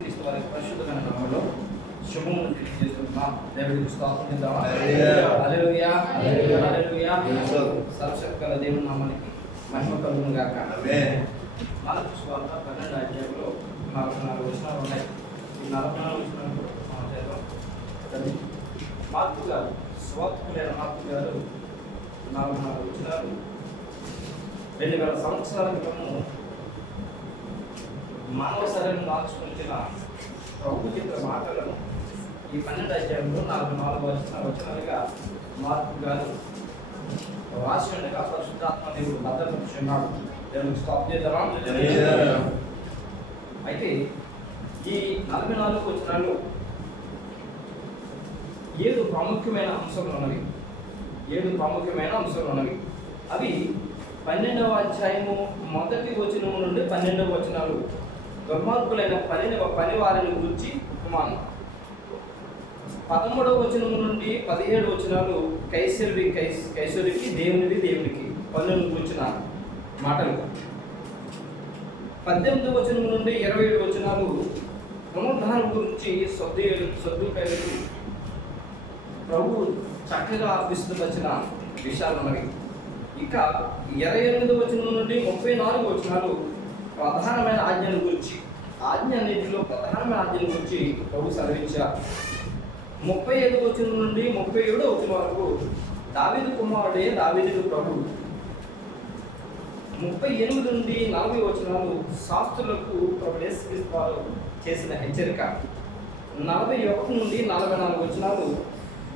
క్రీస్తు వారి పరిశుద్ధమైన నామములో శుభములు తెలియజేస్తున్నాం. దేవుడికి స్తోత్రం చేద్దామా? హల్లెలూయా హల్లెలూయా. సర్వశక్తి గల దేవుని నామానికి మహిమ కలుగును గాక. ఆమేన్. మార్కు సువార్త 12వ అధ్యాయంలో 44 వచనాలు ఉన్నాయి. ఈ 44 వచనాలు మనం చదువుదాం. మార్కు గారు సువార్తకులైన మార్కు గారు 44 వచనాలు 2000 సంవత్సరాల క్రితము మానవ శరీరం మార్చుకొచ్చిన ప్రభు చెప్పిన మాటలను ఈ 12వ అధ్యాయంలో 44 వచనాలుగా మార్కు గారు రాసి ఉండగా పరిశుద్ధాత్మ దేవుడు భద్రపరుచున్నాడు. దేవునికి స్తోత్రం చేద్దామా? అయితే ఈ 44 వచనాలు 7 ప్రాముఖ్యమైన అంశాలు ఉన్నవి. 7 ప్రాముఖ్యమైన అంశాలు ఉన్నవి. అవి 12వ అధ్యాయము మొదటి వచనము నుండి 12వ వచనాలు దుర్మార్గులైన పని వారిని గురించి ఉపమానం. 13వ వచనము నుండి 17 వచనాలు కైసరికి దేవునికి పనులను గురించిన మాటలు. 18వ వచనము నుండి 27 వచనాలు పునరుద్ధానం గురించి సద్దుకైలకు ప్రభు చక్కగా విస్తృతపరిచిన విషయాలు ఉన్నవి. ఇక 28వ వచనం నుండి 34 వచనాలు ప్రధానమైన ఆజ్ఞల గురించి, ఆజ్ఞ అన్నింటిలో ప్రధానమైన ఆజ్ఞల గురించి ప్రభు సెలవించారు. 35వ వచనం నుండి 37వ వచనం వరకు దావీదు కుమారుడే దావీదుకు ప్రభు. 38 నుండి 40 వచనాలు శాస్త్రులకు ప్రభు యేసుక్రీస్తు వారు చేసిన హెచ్చరిక. 41 నుండి 44 వచనాలు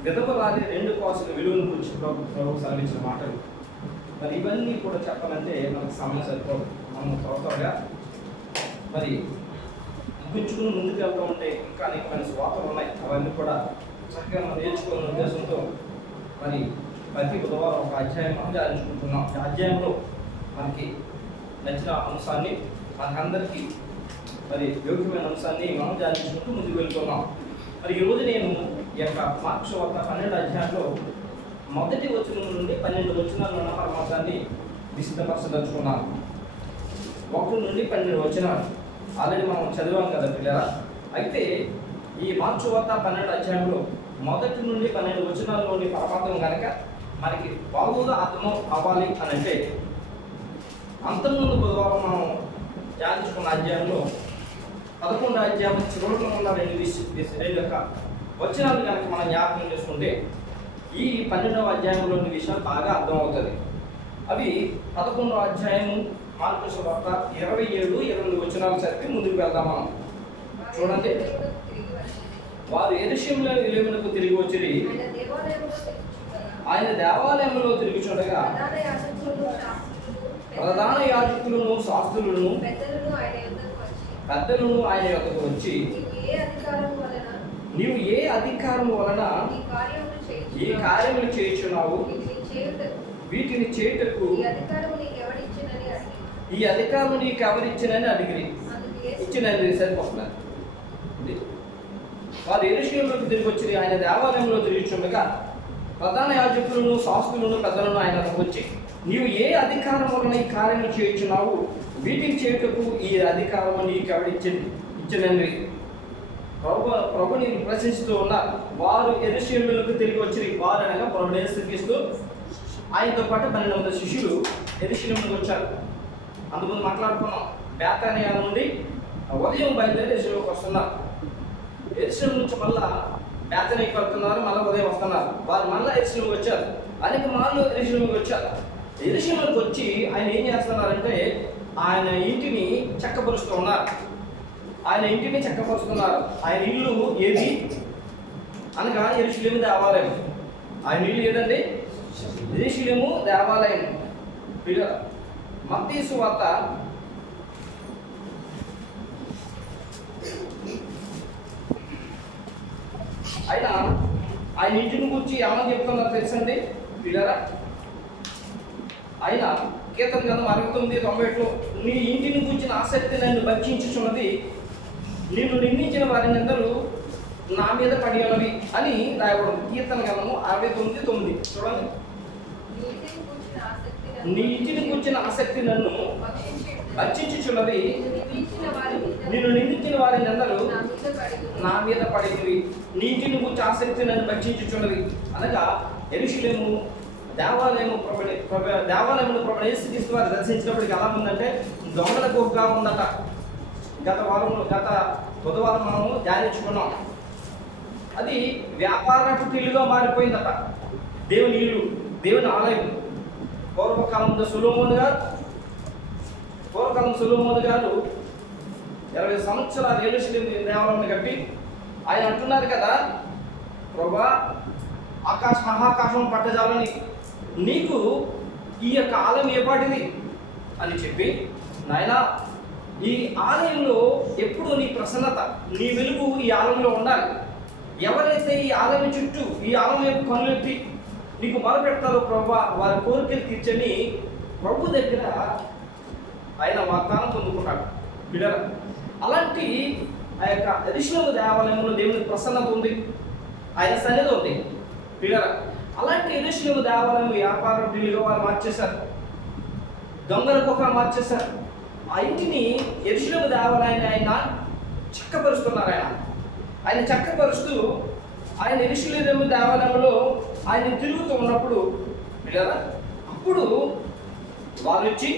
విధవరాలి 2 కాసుల విలువను గురించి ప్రభు సెలవించిన మాటలు. మరి ఇవన్నీ కూడా చెప్పాలంటే మనకు సమయం సరిపోదు. మనం త్వరగా మరి ముగించుకుని ముందుకు వెళ్తూ ఉంటే ఇంకా అనేకమైన స్వార్థలు ఉన్నాయి. అవన్నీ కూడా చక్కగా మనం నేర్చుకునే ఉద్దేశంతో మరి ప్రతి బుధవారం ఒక అధ్యాయం మనం ధ్యానించుకుంటున్నాం. ఈ అధ్యాయంలో మనకి నచ్చిన అంశాన్ని, మనకందరికీ మరి యోగ్యమైన అంశాన్ని మనం ధ్యానించుకుంటూ ముందుకు వెళ్తున్నాం. మరి ఈరోజు నేను ఈ యొక్క మార్కు సువార్త 12వ అధ్యాయంలో మొదటి వచనం నుండి 12 వచనాలు ఉన్న పరమార్థాన్ని విశదపరచదలుచుకున్నాను. 1 నుండి 12 వచనాలు ఆల్రెడీ మనం చదివాం కదా పిల్లరా. అయితే ఈ మార్కు సువార్త 12వ అధ్యాయంలో మొదటి నుండి 12 వచనాల్లోని పరమార్థం కనుక మనకి బాగుగా అర్థం అవ్వాలి అని అంటే, అంతకుముందు బుధవారం మనం ధ్యానించుకున్న అధ్యాయంలో 11వ అధ్యాయం చివరిలో ఉన్న 2 యొక్క వచనాలు కనుక మనం జ్ఞాపకం చేసుకుంటే ఈ 12వ అధ్యాయంలోని విషయాలు బాగా అర్థమవుతుంది. అవి 11వ అధ్యాయము మార్కు సువార్త 27-28 వచనాలు చదివి ముందుకు వెళ్దాం మనం. చూడండి. వారు యెరూషలేమునకు తిరిగి వచ్చి ఆయన దేవాలయంలో తిరుగుచుండగా ప్రధాన యాజకులను శాస్త్రులను పెద్దలను ఆయన యొద్దకు వచ్చి, నీవు ఏ అధికారం వలన ఈ కార్యములు చేయుచున్నావు? వీటిని చేయుటకు ఈ అధికారం నీకు ఎవరిచ్చినని అడిగిరి. ఇచ్చినని సరిపోతున్నారు. వారు యెరూషలేములోకి తిరిగి వచ్చి ఆయన దేవాలయంలో తిరుగుచుండగా ప్రధాన యాజకులను శాస్త్రులను పెద్దలను ఆయన వచ్చి, నీవు ఏ అధికారం వలన ఈ కార్యములు చేయుచున్నావు? వీటిని చేయుటకు ఈ అధికారం నీకు ఎవరిచ్చినని ప్రభుని ప్రశ్నిస్తూ ఉన్నారు. వారు యెరూషలేములోకి తిరిగి వచ్చి, వారు అనగా ప్రభు యేసుక్రీస్తు ఆయనతో పాటు 12 మంది శిష్యులు యెరూషలేములోకి వచ్చారు. అందుముందు మాట్లాడుకున్నాం. బేతానియా నుండి ఉదయం బయలుదేరి యెరూషలేములోకి వస్తున్నారు. యెరూషలేము నుంచి మళ్ళా బేతానియాకి వెళ్తున్నారు, మళ్ళీ ఉదయం వస్తున్నారు. వారు మళ్ళీ యెరూషలేముకి వచ్చారు. అనేక మార్లు యెరూషలేముకి వచ్చారు. యెరూషలేముకి వచ్చి ఆయన ఏం చేస్తున్నారంటే ఆయన ఇంటిని చక్కపరుస్తూ ఉన్నారు. ఆయన ఇంటిని చక్కపరుస్తున్నారు. ఆయన ఇల్లు ఏది అనగా యెరూషలేము దేవాలయం. ఆయన ఇల్లు ఏదండి? యెరూషలేము దేవాలయం. మత్తయి సువార్త ఆయన ఇంటిని గురించి ఏమని చెప్తున్నారు తెలుసండి పిల్లరా? ఆయన కీర్తన గ్రంథం 69:98 నీ ఇంటిని గురించిన ఆసక్తి నన్ను భక్షించుచున్నది, నిన్ను నిర్మించిన వారిని అందరూ నా మీద పడి ఉన్నవి అని రాయబడం. కీర్తన గ్రంథము 69:9. చూడండి. నీ ఇంటిని గురించిన ఆసక్తి నన్ను భక్షించుచున్నది, నిన్ను నిందించిన వారిని అందరూ నా మీద పడినవి, నీటిని గురించి ఆసక్తి నన్ను భక్షించుచున్నవి. అనగా యెరూషలేము దేవాలయము దేవాలయమును ప్రభు యేసుక్రీస్తు వారు దర్శించినప్పటికి ఎలా ఉందంటే దొంగల గుహగా ఉందట. గత బుధవారం మనము ధ్యానించుకున్నాం. అది వ్యాపార కుటీలుగా మారిపోయిందట. దేవుని ఇల్లు, దేవుని ఆలయం. పూర్వకాలంలో సొలొమోను గారు 20 సంవత్సరాలు యెరూషలేము దేవాలయం కట్టి ఆయన అంటున్నారు కదా, ప్రభా మహాకాశం పట్టజాలని నీకు ఈ యొక్క ఆలయం ఏపాటిది అని చెప్పి, నాయనా ఈ ఆలయంలో ఎప్పుడు నీ ప్రసన్నత, నీ వెలుగు ఈ ఆలయంలో ఉండాలి. ఎవరైతే ఈ ఆలయం చుట్టూ ఈ ఆలయం యొక్క కనులెత్తి నీకు మొరపెడతారో ప్రభా వారి కోరికలు తీర్చని ప్రభు దగ్గర ఆయన వాగ్దానం పొందుకున్నాడు. బిడ్డల అలాంటి ఆ యొక్క యెరూషలేము దేవాలయంలో దేవుని ప్రసన్నత ఉంది, ఆయన సన్నిధి ఉంది. బిడ్డల అలాంటి యెరూషలేము దేవాలయం వ్యాపార డీలుగా వారు మార్చేశారు, దొంగలకు ఒక మార్చేశారు. ఆ ఇంటిని యెరూషలేము దేవాలయాన్ని ఆయన చక్కపరుస్తున్నారు. ఆయన చక్కపరుస్తూ ఆయన యెరూషలేము దేవాలయంలో ఆయన తిరుగుతూ ఉన్నప్పుడు బిడ్డల అప్పుడు వారు వచ్చి,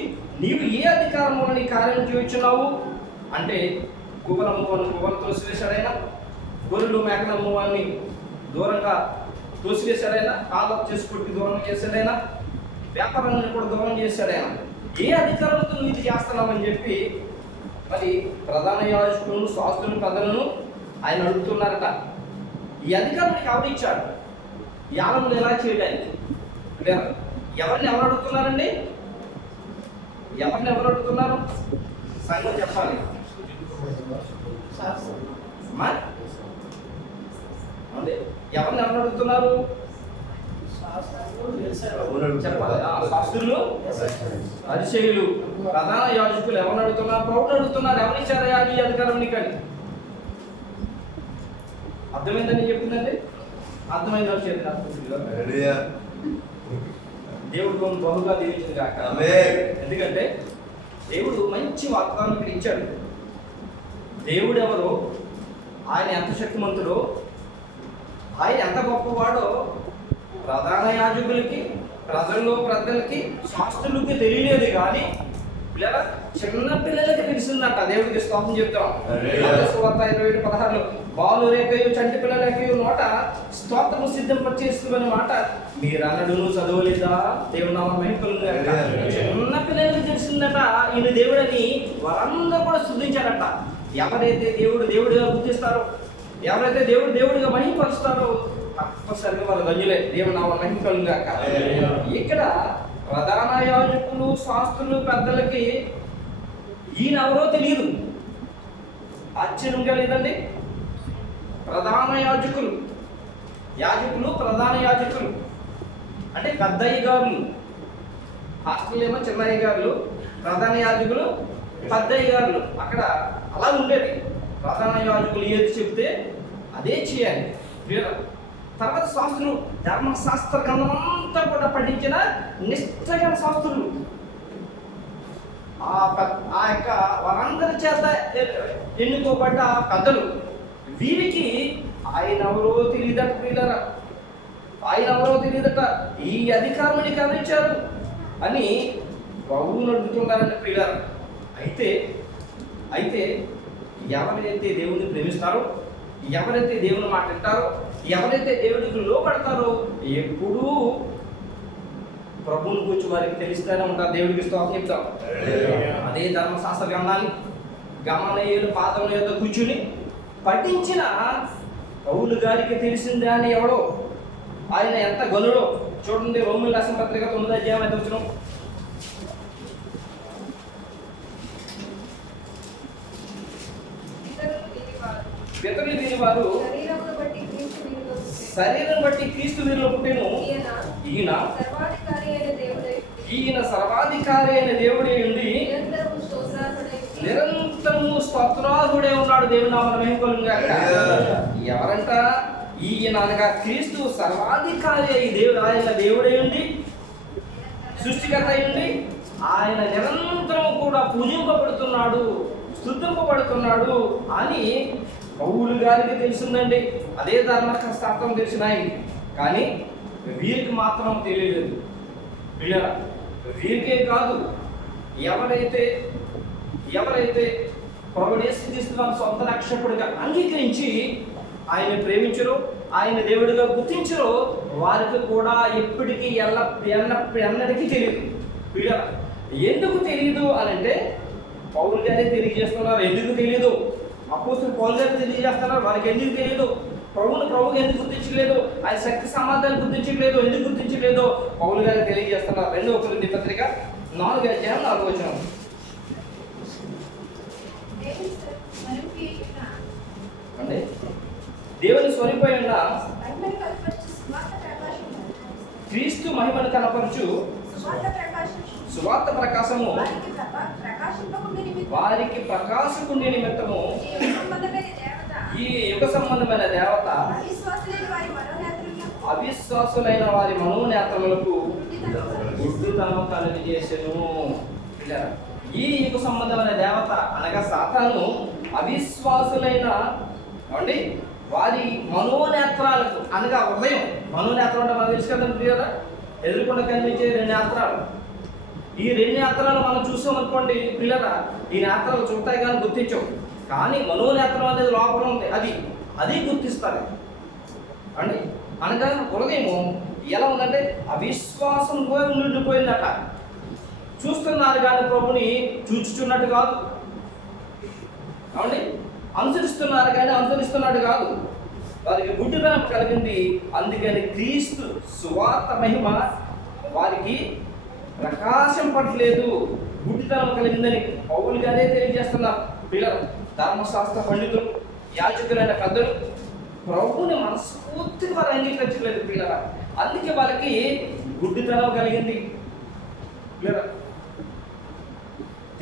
నీవు ఏ అధికారం వల్ల నీ కార్యం చేయించున్నావు అంటే, గువ్వలు తోసివేశాడైనా, గొర్రెలు మేకలమ్ము అని దూరంగా తోసివేశాడైనా, కాళ్ళకు చేసుకుంటూ దూరం చేశాడైనా, వ్యాపారాన్ని కూడా దూరం చేశాడైనా, ఏ అధికారంతో నువ్వు ఇది చేస్తున్నామని చెప్పి మరి ప్రధాన యాజకులను శాస్త్రుల పెద్దలను ఆయన అడుగుతున్నారట. ఈ అధికారం ఎవరిచ్చాడు? ఈ ఆలములు ఎలా చేయడానికి? ఎవరు అడుగుతున్నారండి? ఎవరిని ఎవరు అడుగుతున్నారు? సంగతి చెప్పాలి. ఎవరిని ఎవరు అడుగుతున్నారు? చెప్పాలి. శాస్త్రులు, పరిచయులు, ప్రధాన యాజకులు ఎవరిని అడుగుతున్నారు? ప్రభువుని అడుగుతున్నారు. ఎవరిచ్చారా ఈ అధికారం నీకని? అర్థమైందని చెప్పిందండి. అర్థమైందని చెప్పిన దేవుడు బహుగా దీవించింది కాక. ఎందుకంటే దేవుడు మంచి వాగ్దానం ఇక్కడ ఇచ్చాడు. దేవుడు ఎవరో, ఆయన ఎంత శక్తిమంతుడో, ఆయన ఎంత గొప్పవాడో ప్రధాన యాజకులకి, ప్రజలకి, శాస్త్రులకి తెలియలేదు. కానీ చిన్న పిల్లలకి తెలిసిందట. దేవుడికి స్తోత్రం చెప్తాం. 27:16 బాలు రేఖయు చంటి పిల్లలకి నోట స్తోత్రము సిద్ధపరిచేస్తున్న మాట మీరు అన్నడును చదవలేదా? దేవుడు నామ మహిమలు. చిన్న పిల్లలకి తెలిసిందట ఈయన దేవుడని. వారందరూ కూడా స్తుతించారట. ఎవరైతే దేవుడిగా గుర్తిస్తారో, ఎవరైతే దేవుడిగా మహిమపరుస్తారో తప్పనిసరిగా వారు ధన్యులే. దేవుడు నామ మహిమలు గాక. ఇక్కడ ప్రధాన యాజకులు, శాస్త్రులు, పెద్దలకి ఈయన ఎవరో తెలియదు. ఆశ్చర్యంగా లేదండి? ప్రధాన యాజకులు ప్రధాన యాజకులు అంటే పెద్దయ్య గారులు. హాస్టల్ ఏమో చిన్నయ్య గారులు, ప్రధాన యాజకులు పెద్దయ్య గారులు. అక్కడ అలా ఉండేది. ప్రధాన యాజకులు ఏది చెప్తే అదే చేయాలి. తర్వాత శాస్త్రులు, ధర్మశాస్త్ర గ్రంథం అంతా కూడా పఠించిన నిష్ఠగల శాస్త్రులు. ఆ యొక్క వారందరి చేత ఎన్నుకోబడ్డ పెద్దలు. వీరికి ఆయన ఎవరో తెలియదట. ప్రియులారా, ఆయన ఎవరో తెలియదట. ఈ అధికారం నీకు ఎవరిచ్చారు అని ప్రభువును అడుగుతున్నారండి. ప్రియులారా, అయితే ఎవరైతే దేవుని ప్రేమిస్తారో, ఎవరైతే దేవుని మాట వింటారో, ఎవరైతే దేవుడికి లోపడతారో ఎప్పుడూ ప్రభువుని గురించి వారికి తెలుస్తూనే ఉంటారు. దేవుడికి స్తోత్రం చెప్తాం. అదే ధర్మశాస్త్ర గ్రంథాన్ని గమనీయులు పాదముల యొక్క కూర్చుని పఠించిన పౌలు గారికి తెలిసిందే అని ఎవడో, ఆయన ఎంత గనుడో చూడండి. రోమీయులకు రాసిన పత్రిక 9వ అధ్యాయం 5వ వచనం. పితరులు దీని వారు శరీరం బట్టి క్రీస్తు వీరిలో పుట్టెను. ఈయన సర్వాధికారి అయిన దేవుడే ఉండి నిరంతరము స్తోత్రార్హుడే ఉన్నాడు. దేవుని నామమున మహిమ కలుగును గాక. ఎవరంట? ఈయన అనగా క్రీస్తు సర్వాధికారి అయి ఆయన దేవుడే ఉండి, సృష్టికర్త అయ్యుండి, ఆయన నిరంతరం కూడా పూజింపబడుతున్నాడు, స్తుతింపబడుతున్నాడు అని పౌలు గారికి తెలిసిందండి, అదే ధర్మశాస్త్రం తెలిసిన ఆయనకి, కానీ వీరికి మాత్రం తెలియలేదు. పిల్లరా, వీరికే కాదు, ఎవరైతే ప్రభువుని యేసుక్రీస్తును సొంత రక్షకుడిగా అంగీకరించి ఆయన ప్రేమించరో, ఆయన దేవుడిగా గుర్తించరో, వారికి కూడా ఎప్పటికీ ఎన్నటికీ తెలియదు. పిల్లరా, ఎందుకు తెలియదు అని అంటే పౌలు గారే తెలియజేస్తున్నారు. ఎందుకు తెలియదు? అపోస్తలుడు పౌలు గారు తెలియజేస్తున్నారు. వారికి ఎందుకు తెలియదు? ప్రభువుగా ఎందుకు గుర్తించలేదు? ఆయన శక్తి సమాధానం గుర్తించలేదు. ఎందుకు గుర్తించలేదు? పౌలు గారు తెలియజేస్తున్నారు. 2వ కొరింథీ పత్రిక 4వ అధ్యాయం 4వ వచనం. అంటే దేవుని స్వరూపై ఉన్న క్రీస్తు మహిమను కనపరచు సువార్త ప్రకాశము వారికి ప్రకాశకుండే నిమిత్తము ఈ యుగ సంబంధమైన దేవత అవిశ్వాసులైన వారి మనోనేత్రములకు గుడ్డితనం కలుగజేసెను. ఈ యుగ సంబంధమైన దేవత అనగా సాతాను అవిశ్వాసులైన వారి మనోనేత్రాలకు, అనగా హృదయం, మనోనేత్రం అంటే మనకు తెలుసు కదండి కదా, ఎదురుకుండా కనిపించే 2 నేత్రాలు. ఈ 2 నేత్రాలు మనం చూసాం అనుకోండి పిల్లరా, ఈ నేత్రాలు చూస్తాయి కానీ గుర్తించవు. కానీ మనోనేత్రం అనేది లోపల ఉంది, అది గుర్తిస్తారు అండి. అనగా హృదయము ఎలా ఉందంటే అవిశ్వాసం నిండిపోయిందట. చూస్తున్నారు కానీ ప్రభుని చూచుచున్నట్టు కాదు, అవునండి. అనుసరిస్తున్నారు కానీ అనుసరిస్తున్నట్టు కాదు, వారికి గుడ్డితనం కలిగింది. అందుకని క్రీస్తు సువార్త మహిమ వారికి ప్రకాశింపట్లేదు, గుడ్డితనం కలిగిందని పౌలు గారే తెలియజేస్తున్నారు. పిల్లలు, ధర్మశాస్త్ర పండితులు, యాజకులైన పెద్దలు ప్రభువుని మనస్ఫూర్తిగా వారు అంగీకరించలేదు పిల్లల. అందుకే వాళ్ళకి గుడ్డితనం కలిగింది. పిల్లల,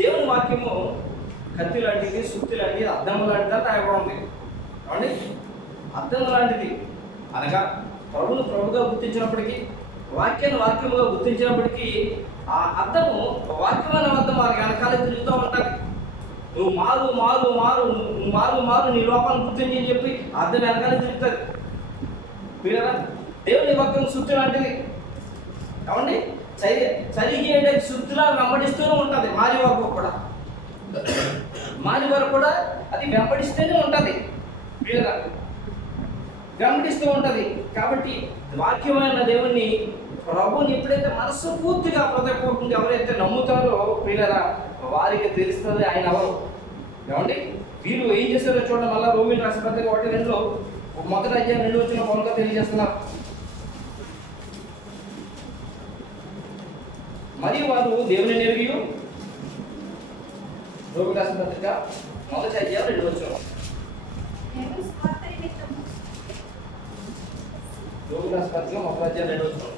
దేవుని వాక్యము కత్తి లాంటిది, సుత్తి లాంటిది, అద్దం లాంటిది అని రాయబడింది. అవునండి, అద్దం లాంటిది అనగా ప్రభువుగా గుర్తించినప్పటికీ, వాక్యముగా గుర్తించినప్పటికీ ఆ అద్దము వాక్యమైన అద్దం వారి వెనకాల తిరుగుతూ ఉంటుంది. నువ్వు మారు నీ లోపాలను గుర్తించి అని చెప్పి అద్దం వెనకాల తిరుగుతుంది. పిల్లరా, దేవుని వాక్యం సుత్తి లాంటిది. కాబట్టి సరిగేయడానికి సుత్తిలా వెంబడిస్తూనే ఉంటుంది. మారి వరకు కూడా అది వెంబడిస్తూనే ఉంటుంది. పిల్లరా, వెంబడిస్తూ ఉంటుంది. కాబట్టి వాక్యమైన దేవుణ్ణి, ప్రభువుని ఎప్పుడైతే మనస్సు పూర్తిగా హృదయపూర్వకంగా ఎవరైతే నమ్ముతారో పిల్లరా, వారికి తెలుస్తుంది ఆయన ఎవరు. ఏమండి, వీరు ఏం చేస్తారో చూడండి. మళ్ళీ రోమిలకు రాసిన పత్రిక 1:2 మొదటి అధ్యాయం 2 వచనం పౌలుగా తెలియజేస్తున్నారు. మరియు వారు దేవుని ఎరిగి, రోమిలకు రాసిన పత్రిక మొదటి అధ్యాయం 2 వచనం. రోమిలకు రాసిన పత్రిక మొదటి అధ్యాయం 2 వచనం.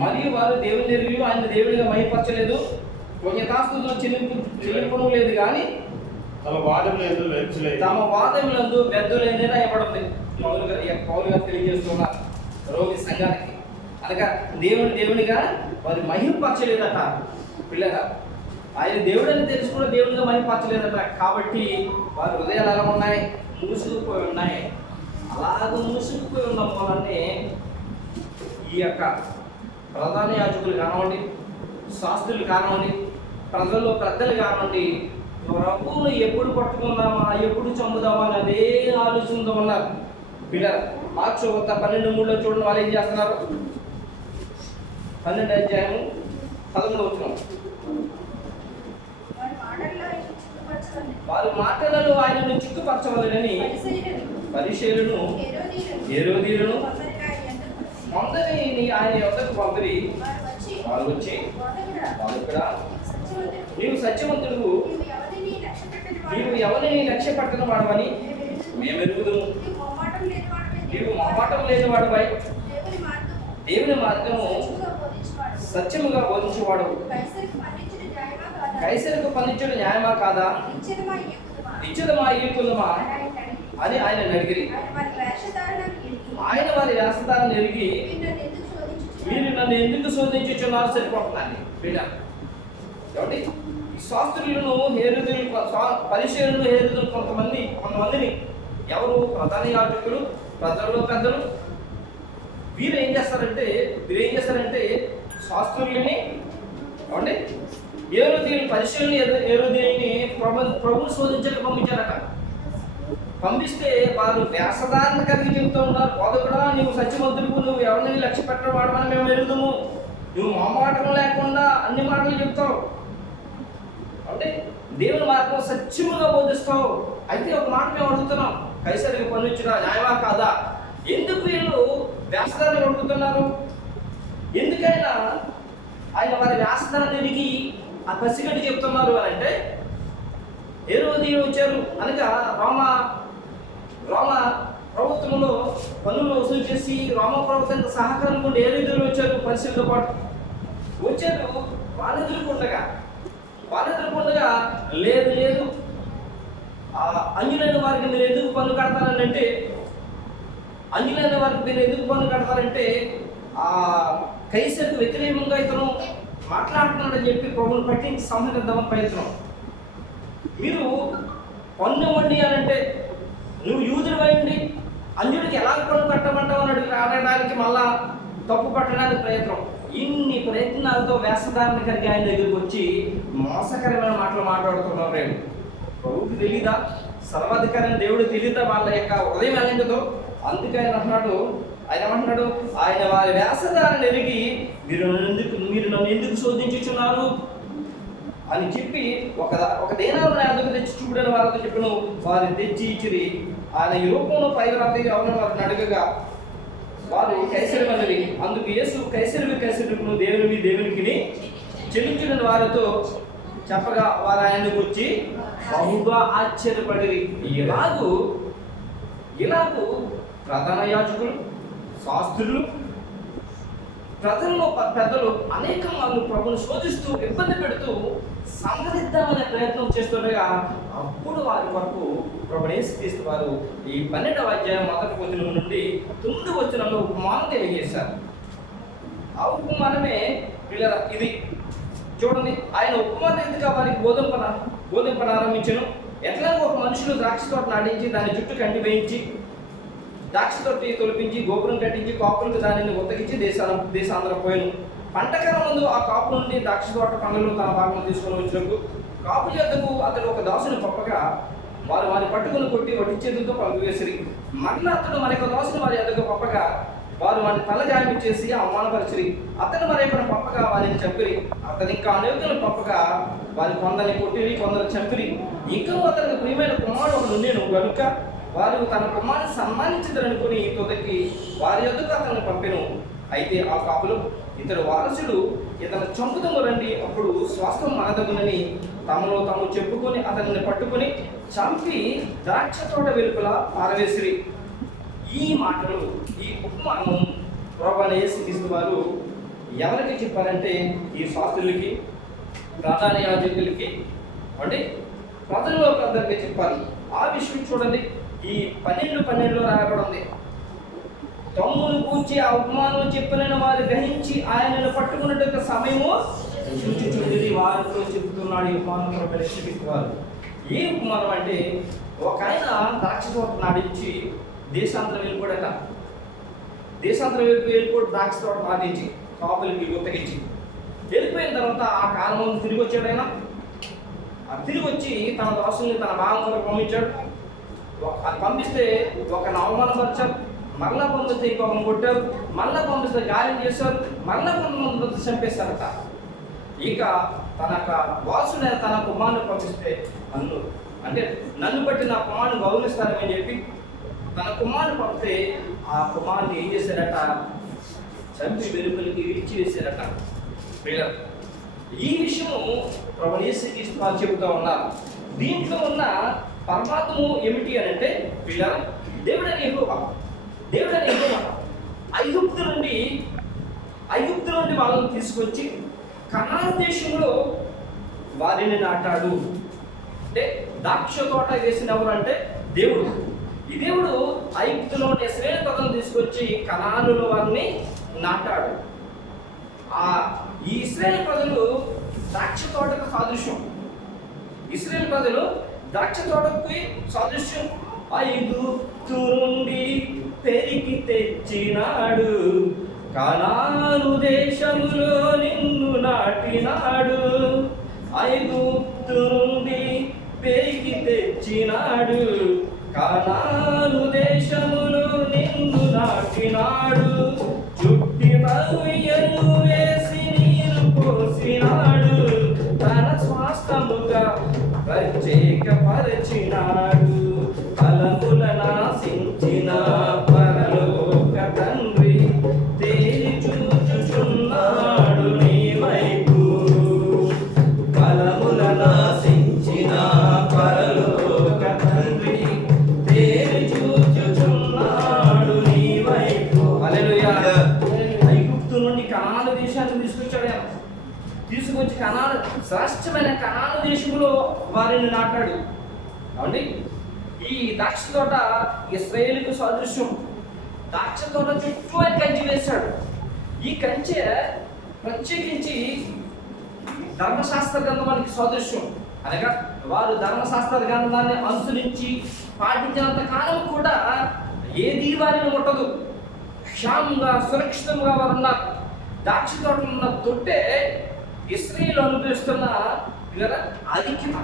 మరియు వారు దేవుని ఎరిగి ఆయన దేవునిగా మహిమపరచలేదు, పుణ్యతాస్తుతులు చెల్లింపను లేదు కానీ తమ వాదములందు వ్యర్థులైన రాయబడింది. పౌలుగా తెలియజేస్తున్నారు రోమి సంఘానికి. అనగా దేవునిగా వారు మహిమపరచలేదట. పిల్లగా, ఆయన దేవుడని తెలిసి కూడా దేవునిగా మహిమపరచలేదట. కాబట్టి వారి హృదయాలు ఎలా ఉన్నాయి? మూసుకుపోయి ఉన్నాయి. అలాగ మూసుకుపోయి ఉన్న వల్లనే ఈ యొక్క ప్రధాన యాజకులు కానివ్వండి, శాస్త్రులు కానివ్వండి, ప్రజల్లో పెద్దలు కానివ్వండి, ప్రభువును ఎప్పుడు పట్టుకుందామా, ఎప్పుడు చంపుదామా అని అదే ఆలోచనతో ఉన్నారు. పిల్లలు, మార్క్స్ 12:3 చూడండి. వాళ్ళు ఏం చేస్తున్నారు? 12వ అధ్యాయం 13వ వచనం. వారి మాటలలో ఆయనను చిక్కుపరచవలెనని పరిసయ్యులను హేరోదీయులను కొందరిని ఆయన యొద్దకు పంపిరి. వారు వచ్చి, నీవు సత్యవంతుడు, నీవు ఎవరిని లక్ష్య పట్టిన వాడవని మేము ఎరుగుదుము. నీవు మొహమాటం లేని వాడవై దేవుని మార్గము సత్యముగా బోధించేవాడవు. కైసరుకు పండించడం న్యాయమా కాదా? ఇచ్చుదమా ఈకుదమా అని ఆయన అడిగిరి. ఆయన వారి వేషధారణ ఎరిగి, మీరు నన్ను ఎందుకు శోధించుచున్నారు? సరిపోతున్నాను. ఏమండి ఈ శాస్త్రులను పరిశీలనలు హేరుదులు కొంతమందిని ఎవరు ప్రధాన యాజకులు, ప్రజల్లో పెద్దలు వీరు ఏం చేస్తారంటే శాస్త్రులని ఏమండి హేరోదీయుని ప్రభువు శోధించక పంపించారట. పంపిస్తే వారు వేషధారణ కలిగి చెబుతూ ఉన్నారు, బోధకుడా నువ్వు సత్యవంతుడు, నువ్వు ఎవరిని లక్ష్య పెట్టడం వాడమని మేము ఎరుగుదాము, నువ్వు మాటలు లేకుండా అన్ని మాటలు చెప్తావు అంటే దేవుని మార్గం సత్యముగా బోధిస్తావు. అయితే ఒక మాట మేము అడుగుతున్నాం, కైసరికి పన్నించురా న్యాయమా కాదా? ఎందుకు వీళ్ళు వేషధారణ అడుగుతున్నారు? ఎందుకైనా ఆయన వారి వేషధారణ తిరిగి ఆ పసిగట్టి చెప్తున్నారు అని అంటే హేరోదీయుడు వచ్చారు అనగా రోమ ప్రభుత్వంలో పన్నులు వసూలు చేసి రోమ ప్రభుత్వానికి సహకారం కూడా హేరోదీయులు వచ్చారు, పరిశీలనతో పాటు వచ్చారు. వాళ్ళు ఎదుర్కొండగా లేదు అంజులైన వారికి మీరు ఎందుకు పన్ను కడతారంటే ఆ కైసరికి వ్యతిరేకంగా ఇతను మాట్లాడుతున్నాడని చెప్పి ప్రభువును పట్టించి సంహరిద్దామని ప్రయత్నం. మీరు పన్ను ఇవ్వండి అని అంటే నువ్వు యూదుడు అయ్యండి అంజుడికి ఎలా పన్ను కట్టమంటావు అని అడగడానికి మళ్ళా తప్పు పట్టడానికి ప్రయత్నం. ఇన్ని ప్రయత్నాలతో వేషధారణ కలిగి ఆయన దగ్గరికి వచ్చి మోసకరమైన మాటలు మాట్లాడుతున్నారు. నేను ప్రభువుకి తెలీదా? సర్వాధికారైన దేవుడు తెలీదా వాళ్ళ యొక్క ఉదయం ఎలాంటిదో? అందుకే ఆయన ఏమంటున్నాడు, ఆయన వారి వేషధారణ ఎరిగి మీరు నన్ను ఎందుకు శోధించుచున్నారు అని చెప్పి ఒక దేనాలను ఎందుకు తెచ్చి చూడని వారితో చెప్పిన వారిని తెచ్చి ఇచ్చిరి. ఆయన ఈ రూపంలో పైరాతి ఎవరిని వారిని అడగగా వారు కైసరి అన్నది. అందుకు యేసు కైసరుకు దేవునికి చెల్లించిన వారితో చెప్పగా వారు ఆయన గురించి బహుగా ఆశ్చర్యపడి ఇలాగూ ప్రధాన యాజకులు, శాస్త్రులు, ప్రజల్లో పెద్దలు అనేక మంది ప్రభువును శోధిస్తూ ఇబ్బంది పెడుతూ సంహరిద్దామనే ప్రయత్నం చేస్తుండగా అప్పుడు వారి వరకు ప్రభువు యేసుక్రీస్తు వారు ఈ 12వ అధ్యాయం 1వ వచనం నుండి 9వ వచనంలో ఉపమానం తెలియజేశారు. ఆ ఉపమానమే ఇది చూడండి. ఆయన ఉపమానం ఎందుకు వారికి బోధింపన ఆరంభించను. ఎట్లా ఒక మనుషులు ద్రాక్ష తోట నాటించి దాని చుట్టూ కంటి వేయించి ద్రాక్ష తోటి తొలిపించి గోపురం కట్టించి కాపులకు దానిని ఉత్తగించి దేశాంతరం పోయాను. పంటకాలం ముందు ఆ కాపు నుండి ద్రాక్ష తోట పండ్లను తన భాగం తీసుకొని వచ్చినప్పుడు కాపు చేతకు అతడు ఒక దాసుని పంపగా వారు వారిని పట్టుకుని కొట్టి వడ్డీ చేతులతో పంపివేసిరి. మరలా అతడు మరొక దాసుని వారి ఎదుగు పంపగా వారు వారిని తల గాయం చేసి అవమానపరిచిరి. అతను మరొకరు పంపగా వారిని చంపిరి. అతను ఇంకా అనేకులను పంపగా వారి కొందరిని కొట్టిరి, కొందరు చంపిరి. ఇంకా అతనికి ప్రియమైన కుమారుడు ఒకడు ఉండెను కనుక వారు తన కుమారుని సన్మానించదనుకుని తొదకి వారి యొద్దకు అతను పంపెను. అయితే ఆ కాపులు ఇతడు వారసుడు, ఇతను చంపుదము రండి, అప్పుడు స్వాస్థ్యం మనదగునని తమలో తాము చెప్పుకొని అతనిని పట్టుకొని చంపి ద్రాక్ష తోట వెలుపల పారవేసిరి. ఈ మాటలు, ఈ ఉపమానం ప్రభువైన యేసుక్రీస్తు వారు ఎవరికి చెప్పారంటే ఈ శాస్త్రులకి, ప్రధాన యాజకులకి అంటే ప్రజల్లో అందరికీ చెప్పాలి. ఆ విషయం చూడండి, ఈ 12:12 రాయబడింది. తమ్మును కూర్చి ఆ ఉపమానం చెప్పిన వారు గ్రహించి ఆయనను పట్టుకున్నట్టు సమయము చూచి వారితో చెబుతున్నాడు ఈ ఉపమానం ప్రభువైన యేసుక్రీస్తు వారు. ఏ ఉపమానం అంటే ఒక ఆయన ద్రాక్ష తోట నాటించి దేశాంతరం వెళ్ళిపోయాడట. దేశాంతరం వెళ్ళిపోయి ద్రాక్ష తోట నాటించి కాపులకి గుత్తగించి వెళ్ళిపోయిన తర్వాత ఆ కాలం తిరిగి వచ్చాడు. ఆయన తిరిగి వచ్చి తన దాసుల్ని తన భాగం వరకు పంపించాడు. అది పంపిస్తే ఒకరిని అవమానపరిచారు, మరలా పంపిస్తే ఇంకొకరిని కొట్టారు, మరలా పంపిస్తే గాయం చేశారు, మరలా కొంతమంది చంపేశారట. ఇక తన వాసుని తన కుమారుని పంపిస్తే నన్ను బట్టి నా కుమారుని గౌరవిస్తారని చెప్పి తన కుమారుని పంపితే ఆ కుమారుని ఏం చేశారట, చంపి వెలుపలికి విడిచి వేశారట. ఈ విషయము ప్రభువైన యేసుక్రీస్తు వారు చెబుతూ ఉన్నారు. దీంట్లో ఉన్న పరమాత్మము ఏమిటి అని అంటే దేవుడని యెహోవా ఐగుప్తు నుండి వాళ్ళని తీసుకొచ్చి కనాను దేశంలో వారిని నాటాడు. అంటే ద్రాక్ష తోట వేసిన ఎవరు అంటే దేవుడు. ఈ దేవుడు ఐగుప్తులోని ఇశ్రాయేలు ప్రజలను తీసుకొచ్చి కనానులో వారిని నాటాడు. ఈ ఇశ్రాయేలు ప్రజలు ద్రాక్ష తోటకు సాదృశ్యం. ఇశ్రాయేలు ప్రజలు ద్రాక్ష తోటకి సాదృశ్యం. ఐగుప్తు నుండి పెరికి తెచ్చినాడు, కనాను దేశములో నిన్ను నాటినాడు. ఐగుప్తు నుండి పెరికి తెచ్చినాడు, కనాను దేశములో నిన్ను నాటినాడు. చుట్టి తరుయలు వేసి నీరు పోసినాడు, తన స్వాస్థముగా ప్రత్యేకపరచినాడు. ఫలముల నాశించిన పరలోక తండ్రి తేరి చూచుచున్నాడు నీ వైపు. ఫలముల నాశించిన పరలోక తండ్రి తేరి చూచుచున్నాడు నీ వైపు. హల్లెలూయా. ఐగుప్తు నుండి కనాను దేశాన్ని తీసుకొచ్చాడు ఆయన. తీసుకొచ్చి కనాను, శ్రేష్టమైన కనాను దేశంలో వారిని నాటాడు. కాబట్టి ఈ ద్రాక్ష తోట ఇశ్రాయేలుకు సాదృశ్యం. ద్రాక్ష తోట చుట్టూ ఆయన కంచె వేశాడు. ఈ కంచె ప్రత్యేకించి ధర్మశాస్త్ర గ్రంథానికి సాదృశ్యం. అనగా వారు ధర్మశాస్త్ర గ్రంథాన్ని అనుసరించి పాటించినంత కాలం కూడా ఏది వారిని ముట్టదు. క్షేమంగా సురక్షితంగా వారు ఉన్నారు. ద్రాక్ష తోటలో ఉన్న తొట్టే ఇశ్రాయేలు అనుభవిస్తున్న ఆధిక్యత.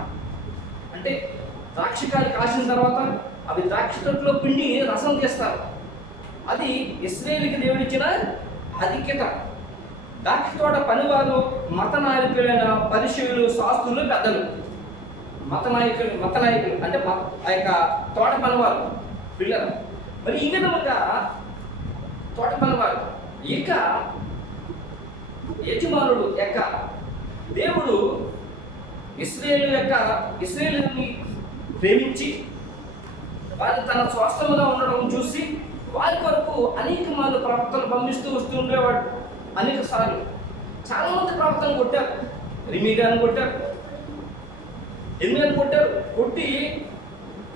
అంటే ద్రాక్షకాయలు కాసిన తర్వాత అవి ద్రాక్ష తొట్టులో పిండి రసం తీస్తారు. అది ఇశ్రాయేలుకి దేవుడిచ్చిన ఆధిక్యత. ద్రాక్ష తోట పనివారు మత నాయకులైన పరిశీలు, శాస్త్రులు, పెద్దలు. మత నాయకులు అంటే ఆ యొక్క తోట పనివారు పిల్లలు. మరి ఈ విధముగా తోట పనివారు ఇక యజమానుడు యొక్క దేవుడు ఇశ్రాయేలుని ప్రేమించి వారు తన స్వాస్థ్యముగా ఉండడం చూసి వారి కొరకు అనేక మంది ప్రవక్తలు పంపిస్తూ వస్తూ ఉండేవాడు. అనేక సార్లు చాలా మంది ప్రవక్తలు కొట్టారు. ఇర్మీయాను కొట్టారు, కొట్టి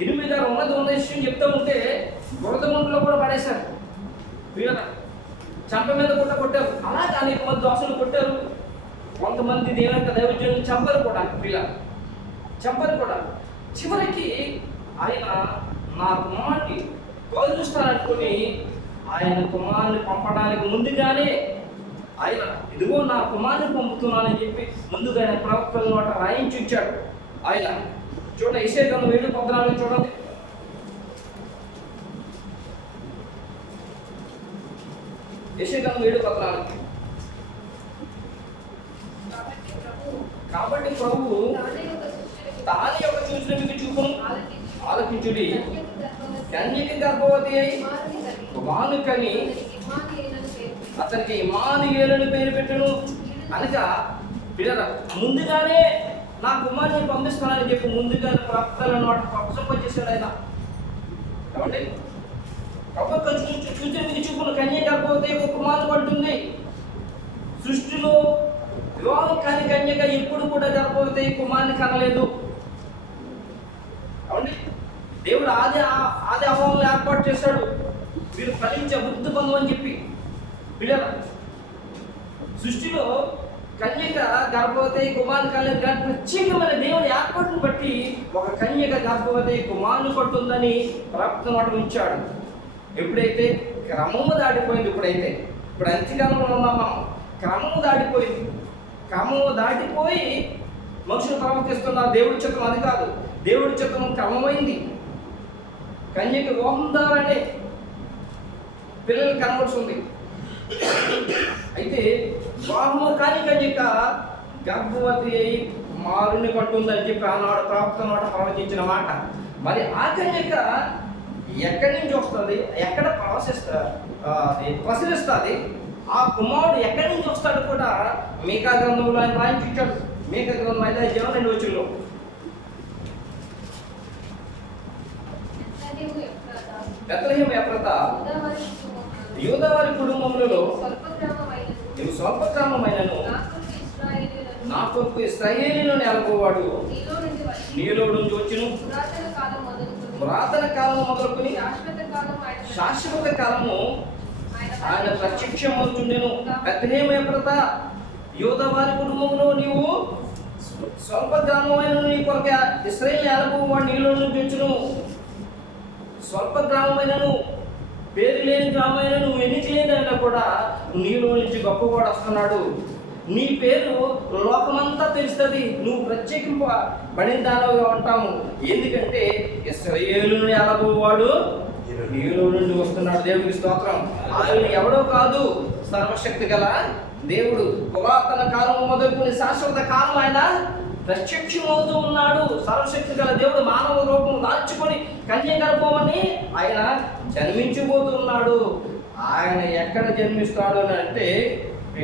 ఇర్మీయా ఉన్నత విషయం చెప్తూ ఉంటే బురద గుంటలో కూడా పడేశారు. వీళ్ళ చంప మీద కూడా కొట్టారు. అలాగే అనేక మంది దోషులు కొట్టారు. కొంతమంది దేవుని దైవజనులు చంపరు కూడా. చివరికి ఆయన నా కుమారుని కోరుస్తాననుకుని ఆయన కుమారుని పంపడానికి ముందుగానే ఆయన ఇదిగో నా కుమారుని పంపుతున్నానని చెప్పి ముందుగానే ప్రవక్తల నోట రాయించి ఇచ్చాడు. ఆయన చూడండి, యెషయా గ్రంథం 7:14 చూడండి. యెషయా గ్రంథం 7:14. కాబట్టి ప్రభువు తాను యొక్క సూచన మీకు చూపును ఆలకించుడి. కన్యక గర్భవతి అయి కుమారుని కని అతనికి ఇమ్మానుయేలుని పేరు పెట్టును. అనగా పిల్లరా ముందుగానే నా కుమారుని పంపిస్తున్నానని చెప్పి ముందుగానే ప్రవక్తలను ప్రపంచపరిచేశాడు ఆయన. కాబట్టి ఒక్కొక్క సూచన మీకు చూపును కన్యక గర్భవతి ఒక కుమారుడు పడుతుంది. సృష్టిలో వివాహం కాని కన్యక ఎప్పుడు కూడా గర్భవతి కుమారుని కనలేదు. కాబట్టి దేవుడు ఆది అవ్వలను ఏర్పాటు చేశాడు. వీరు ఫలించే వృద్ధి పొందమని చెప్పి. పిల్లల సృష్టిలో కన్యక గర్భవతి కుమారుని కనలేదు, కానీ ప్రత్యేకమైన దేవుని ఏర్పాటును బట్టి ఒక కన్యక గర్భవతి కుమారుని పడుతుందని ప్రవక్తను ఉంచాడు. ఎప్పుడైతే క్రమము దాటిపోయింది, ఇప్పుడు అంత్యకాలంలో ఉన్నాం మనం. క్రమము దాటిపోయి మనుషులు ప్రవర్తిస్తున్నారు. దేవుడి చిత్తం అది కాదు. దేవుడి చిత్తం క్రమమైంది. కన్యక వివాహం ద్వారానే పిల్లలు కనబడుతుంది. అయితే వివాహము కాని కన్యక గర్భవతి అయి కుమారుని పట్టుందని చెప్పి ఆనాడు ప్రవక్త నోట ప్రవచించిన మాట. మరి ఆ కన్యక ఎక్కడి నుంచి వస్తుంది, ఎక్కడ ప్రసరిస్తుంది, ఆ కుమారుడు ఎక్కడి నుంచి వస్తాడు కూడా మీకా గ్రంథంలో ఆయన రాయించాడు. మీకా గ్రంథం 5:2 బెత్లెహేము ఎఫ్రాత యూదావారి కుటుంబములలో స్వల్ప గ్రామమైనను నా కొరకు ఇశ్రాయేలును నెలకోవాడు నీలో నుంచి వచ్చును. పురాతన కాలం మొదలుకొని శాశ్వత కాలము ఆయన ప్రత్యక్షమవుతుండెను. బెత్లెహేము ఎఫ్రాత యూదావారి కుటుంబంలో నీవు స్వల్ప గ్రామమైన నీ కొరక ఇశ్రాయేలు ఏలబోవాడు నీలో నుంచి వచ్చును. స్వల్ప గ్రామమైనను, పేరు లేని గ్రామమైన, నువ్వు ఎన్నిక లేదైనా కూడా నీలో నుంచి గొప్పవాడు వస్తున్నాడు. నీ పేరు లోకమంతా తెలుస్తుంది. నువ్వు ప్రత్యేకింపబడిన దానిగా ఉంటాము. ఎందుకంటే ఇశ్రాయేలును ఏలబోవాడు నీలో నుండి వస్తున్నాడు. దేవుడికి స్తోత్రం. ఆయన ఎవడో కాదు, సర్వశక్తి గల దేవుడు. పురాతన కాలం మొదలుకొని శాశ్వత కాలం ఆయన ప్రత్యక్షమవుతూ ఉన్నాడు. సర్వశక్తి గల దేవుడు మానవ రూపం దాల్చుకొని కన్య గర్భమని ఆయన జన్మించబోతున్నాడు. ఆయన ఎక్కడ జన్మిస్తాడు అని అంటే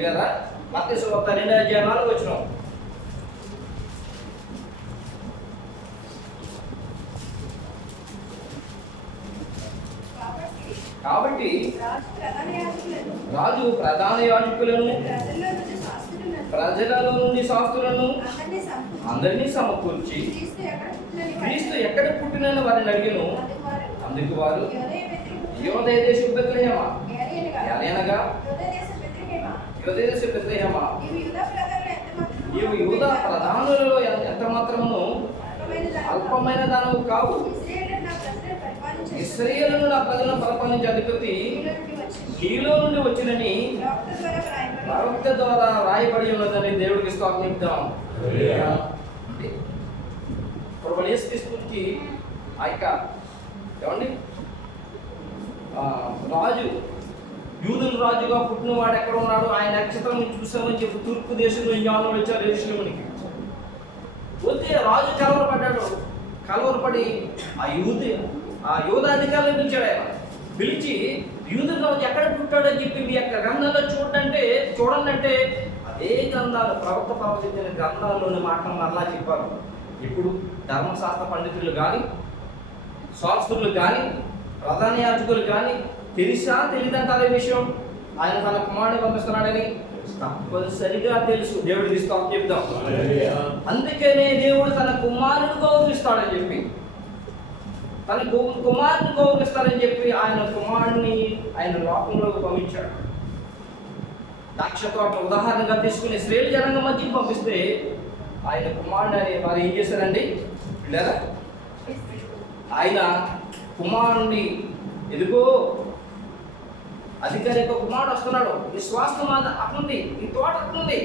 కదా మత్తయి సువార్త 2:4 కాబట్టి రాజు ప్రధాన యాజకులను ప్రజలలో నుండి శాస్త్రులను అందరినీ సమకూర్చి క్రీస్తు ఎక్కడ పుట్టినని వారిని అడిగిను. అందుకు వారు యోదయ దేశ బెత్లెహేమ అనగా యోదయ దేశ బెత్లెహేమ, ఇవి యూదా ప్రధానులలో ఎంత మాత్రము అల్పమైన దానవు కావు. ఇశ్రాయేలును నా ప్రజలను పరిపాలించే అధిపతి నీలో నుండి వచ్చినని ప్రవక్త ద్వారా రాయబడి ఉన్నదని దేవుడికి స్తోత్రం చెప్తాం. ఇప్పుడు యేసుక్రీస్తుకి ఆ యొక్క ఏమండి రాజు, యూదుల రాజుగా పుట్టినవాడు ఎక్కడ ఉన్నాడు, ఆయన నక్షత్రం చూసామని చెప్పి తూర్పు దేశంలో జ్ఞానం వచ్చారు యెరూషలేమునికి. పోతే రాజు కలవరపడి ఆ యూదాధికారులను పిలిచాడు. ఆయన పిలిచి యూదుల రాజు ఎక్కడ పుట్టాడని చెప్పి మీ యొక్క గ్రంథాల్లో చూడండి అంటే అదే గ్రంథాలు, ప్రవక్త ప్రవచించిన గ్రంథాల్లోని మాటలు మరలా చెప్పారు. ఇప్పుడు ధర్మశాస్త్ర పండితులు కానీ, శాస్త్రులు కానీ, ప్రధాన యాజకులు కానీ తెలియదంటారు ఈ విషయం. ఆయన తన కుమారుడిని పంపిస్తున్నాడని తప్పనిసరిగా తెలుసు. దేవుడికి స్తోత్రం చెప్తాం. అందుకనే దేవుడు తన కుమారుని గౌరవిస్తాడని చెప్పి ఆయన కుమారుని ఆయన లోకంలోకి పంపించాడు. ద్రాక్ష తోట ఉదాహరణగా తీసుకుని ఇశ్రాయేలు జనాంగం మధ్యకి పంపిస్తే ఆయన కుమారుని వారు ఏం చేశారండి లేదా ఆయన కుమారుని ఎదుగో అధికారి యొక్క కుమారుడు వస్తున్నాడు, ఈ స్వాస్థ్యం అట్లుంది, ఈ తోట అట్లుంది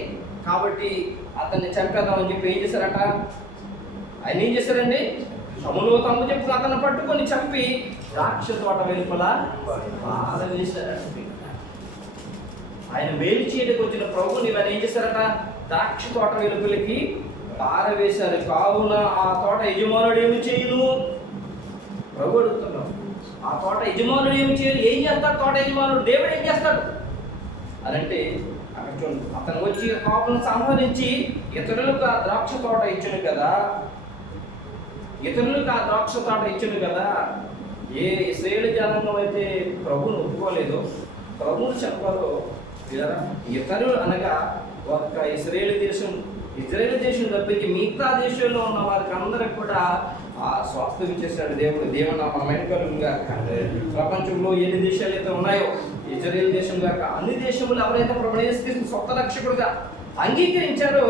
కాబట్టి అతన్ని చంపేద్దామని చెప్పి ఏం చేశారట. ఆయన ఏం చేశారండి, తమ్ములో తమ్ము చెప్పి అతన్ని పట్టుకొని చంపి ద్రాక్ష తోట వెలుపల పారవేశారండి. ఆయన వేలు చేయడానికి వచ్చిన ప్రభుని ఇవన్నీ ఏం చేశారట, ద్రాక్ష తోట వెలుపలికి పారవేశారు. కావున ఆ తోట యజమానుడు ఏమి చేయను, ప్రభు అడుగుతున్నాం. ఆ తోట యజమానుడు ఏమి చేయడు. ఏం చేస్తాడు తోట యజమానుడు, దేవుడు ఏం చేస్తాడు అని అంటే అక్కడ చూడండి, అతను వచ్చి కాపులను సంహరించి ఇతరులకు ఆ ద్రాక్ష తోట ఇచ్చును కదా, ఏ ఇశ్రాయేలు జనాంగం అయితే ప్రభువును ఒప్పుకోలేదో, ప్రభువును చెప్పాలో ఇతరులు అనగా ఒక్క ఇజ్రాయేల్ దేశం తప్పించి మిగతా దేశంలో ఉన్న వారికి అందరికి కూడా ఆ స్వాస్థ్యం ఇచ్చేసాడు దేవుడు. దేవుడు మన మైండ్గా ప్రపంచంలో ఎన్ని దేశాలు అయితే ఉన్నాయో ఇజ్రాయేల్ దేశం కాక అన్ని దేశములు ఎవరైతే ప్రభువును యేసుక్రీస్తును సొంత రక్షకుడుగా అంగీకరించారో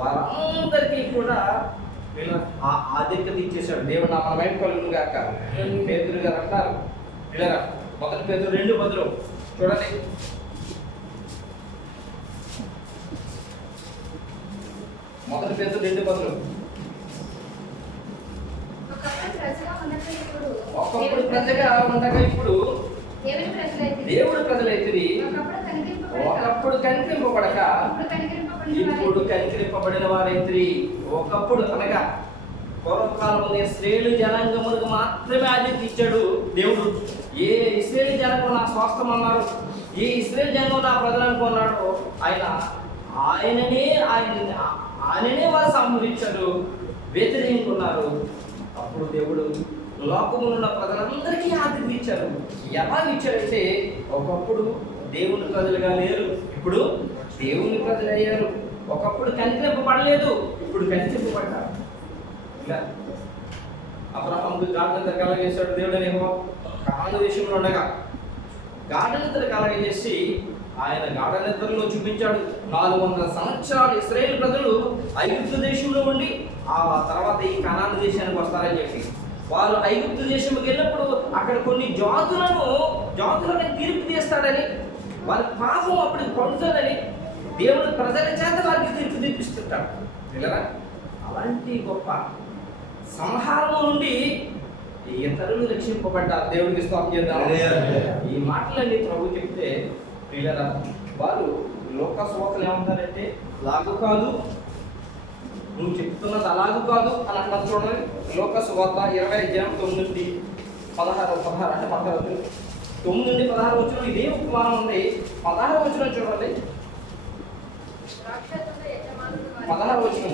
వారందరికీ కూడా ఆ ఆధిక్యత ఇచ్చేసాడు దేవుడు. మన మైండ్ గాక. పేతురు గారు అంటారు ఇలా, మొదటి పేతురు 2:10 చూడండి. మొదటి పేతురు 2:10 ఒకప్పుడు ప్రజగా ఉండగా ఇప్పుడు దేవుడు ప్రజలైతే, ఒకప్పుడు కనికరింపబడక ఇప్పుడు కనికరింపబడిన వారైతే. ఒకప్పుడు అనగా పూర్వకాలంలో ఇశ్రాయేలు జనాంగములకు మాత్రమే ఆధిక్యత ఇచ్చాడు దేవుడు. ఏ ఇశ్రాయేలు జనాంగం నా స్వాస్థ్యం అన్నారు, ఏ ఇశ్రాయేలు జనాంగం నా ప్రజలు అనుకున్నాడు ఆయననే వారు సంహరించారు, వ్యతిరేకించుకున్నారు. అప్పుడు దేవుడు లోకములో ఉన్న ప్రజలందరికీ ఆధిక్యత ఇచ్చారు. ఎలా ఇచ్చారంటే ఒకప్పుడు దేవుని ప్రజలుగా లేరు, ఇప్పుడు దేవుని ప్రజలు అయ్యారు. ఒకప్పుడు కనికరింపబడలేదు, ఇప్పుడు కనికరింపబడ్డారు. ఇలా అబ్రహాముకు గాఢత కలగజేశాడు దేవుడు. ఏమో కాను దేశంలో ఉండగా గాఢత కలగజేసి ఆయన గాఢ నిద్రలో చూపించాడు. 400 సంవత్సరాలు ఇశ్రాయేలు ప్రజలు ఐగుప్తు దేశంలో ఉండి ఆ తర్వాత ఈ కనాను దేశానికి వస్తారని చెప్పి వారు ఐగుప్తు దేశంకి వెళ్ళినప్పుడు అక్కడ కొన్ని జాతులను తీర్పు తీస్తాడని, వారి పాపం అప్పుడు పడుతుందని దేవుడు ప్రజల చేత వారికి తీర్పు తీర్పిస్తుంటాడు. తెలియదా? అలాంటి గొప్ప సంహారం నుండి ఇతరులు రక్షింపబడ్డారు. దేవుడికి స్తోత్రం చేద్దాం. ఈ మాటలన్నీ ప్రభు చెప్తే పిల్లరా వారు లోక సువార్తలు ఏమంటారంటే లాగు కాదు, నువ్వు చెప్తున్నది అలాగూ కాదు అని అంటారు. చూడండి, లోక సువార్త 20:9-16 9 నుండి 16 వచ్చిన ఇదే ఉపమానం ఉంది. 16 వచ్చిన చూడండి, 16 వచ్చిన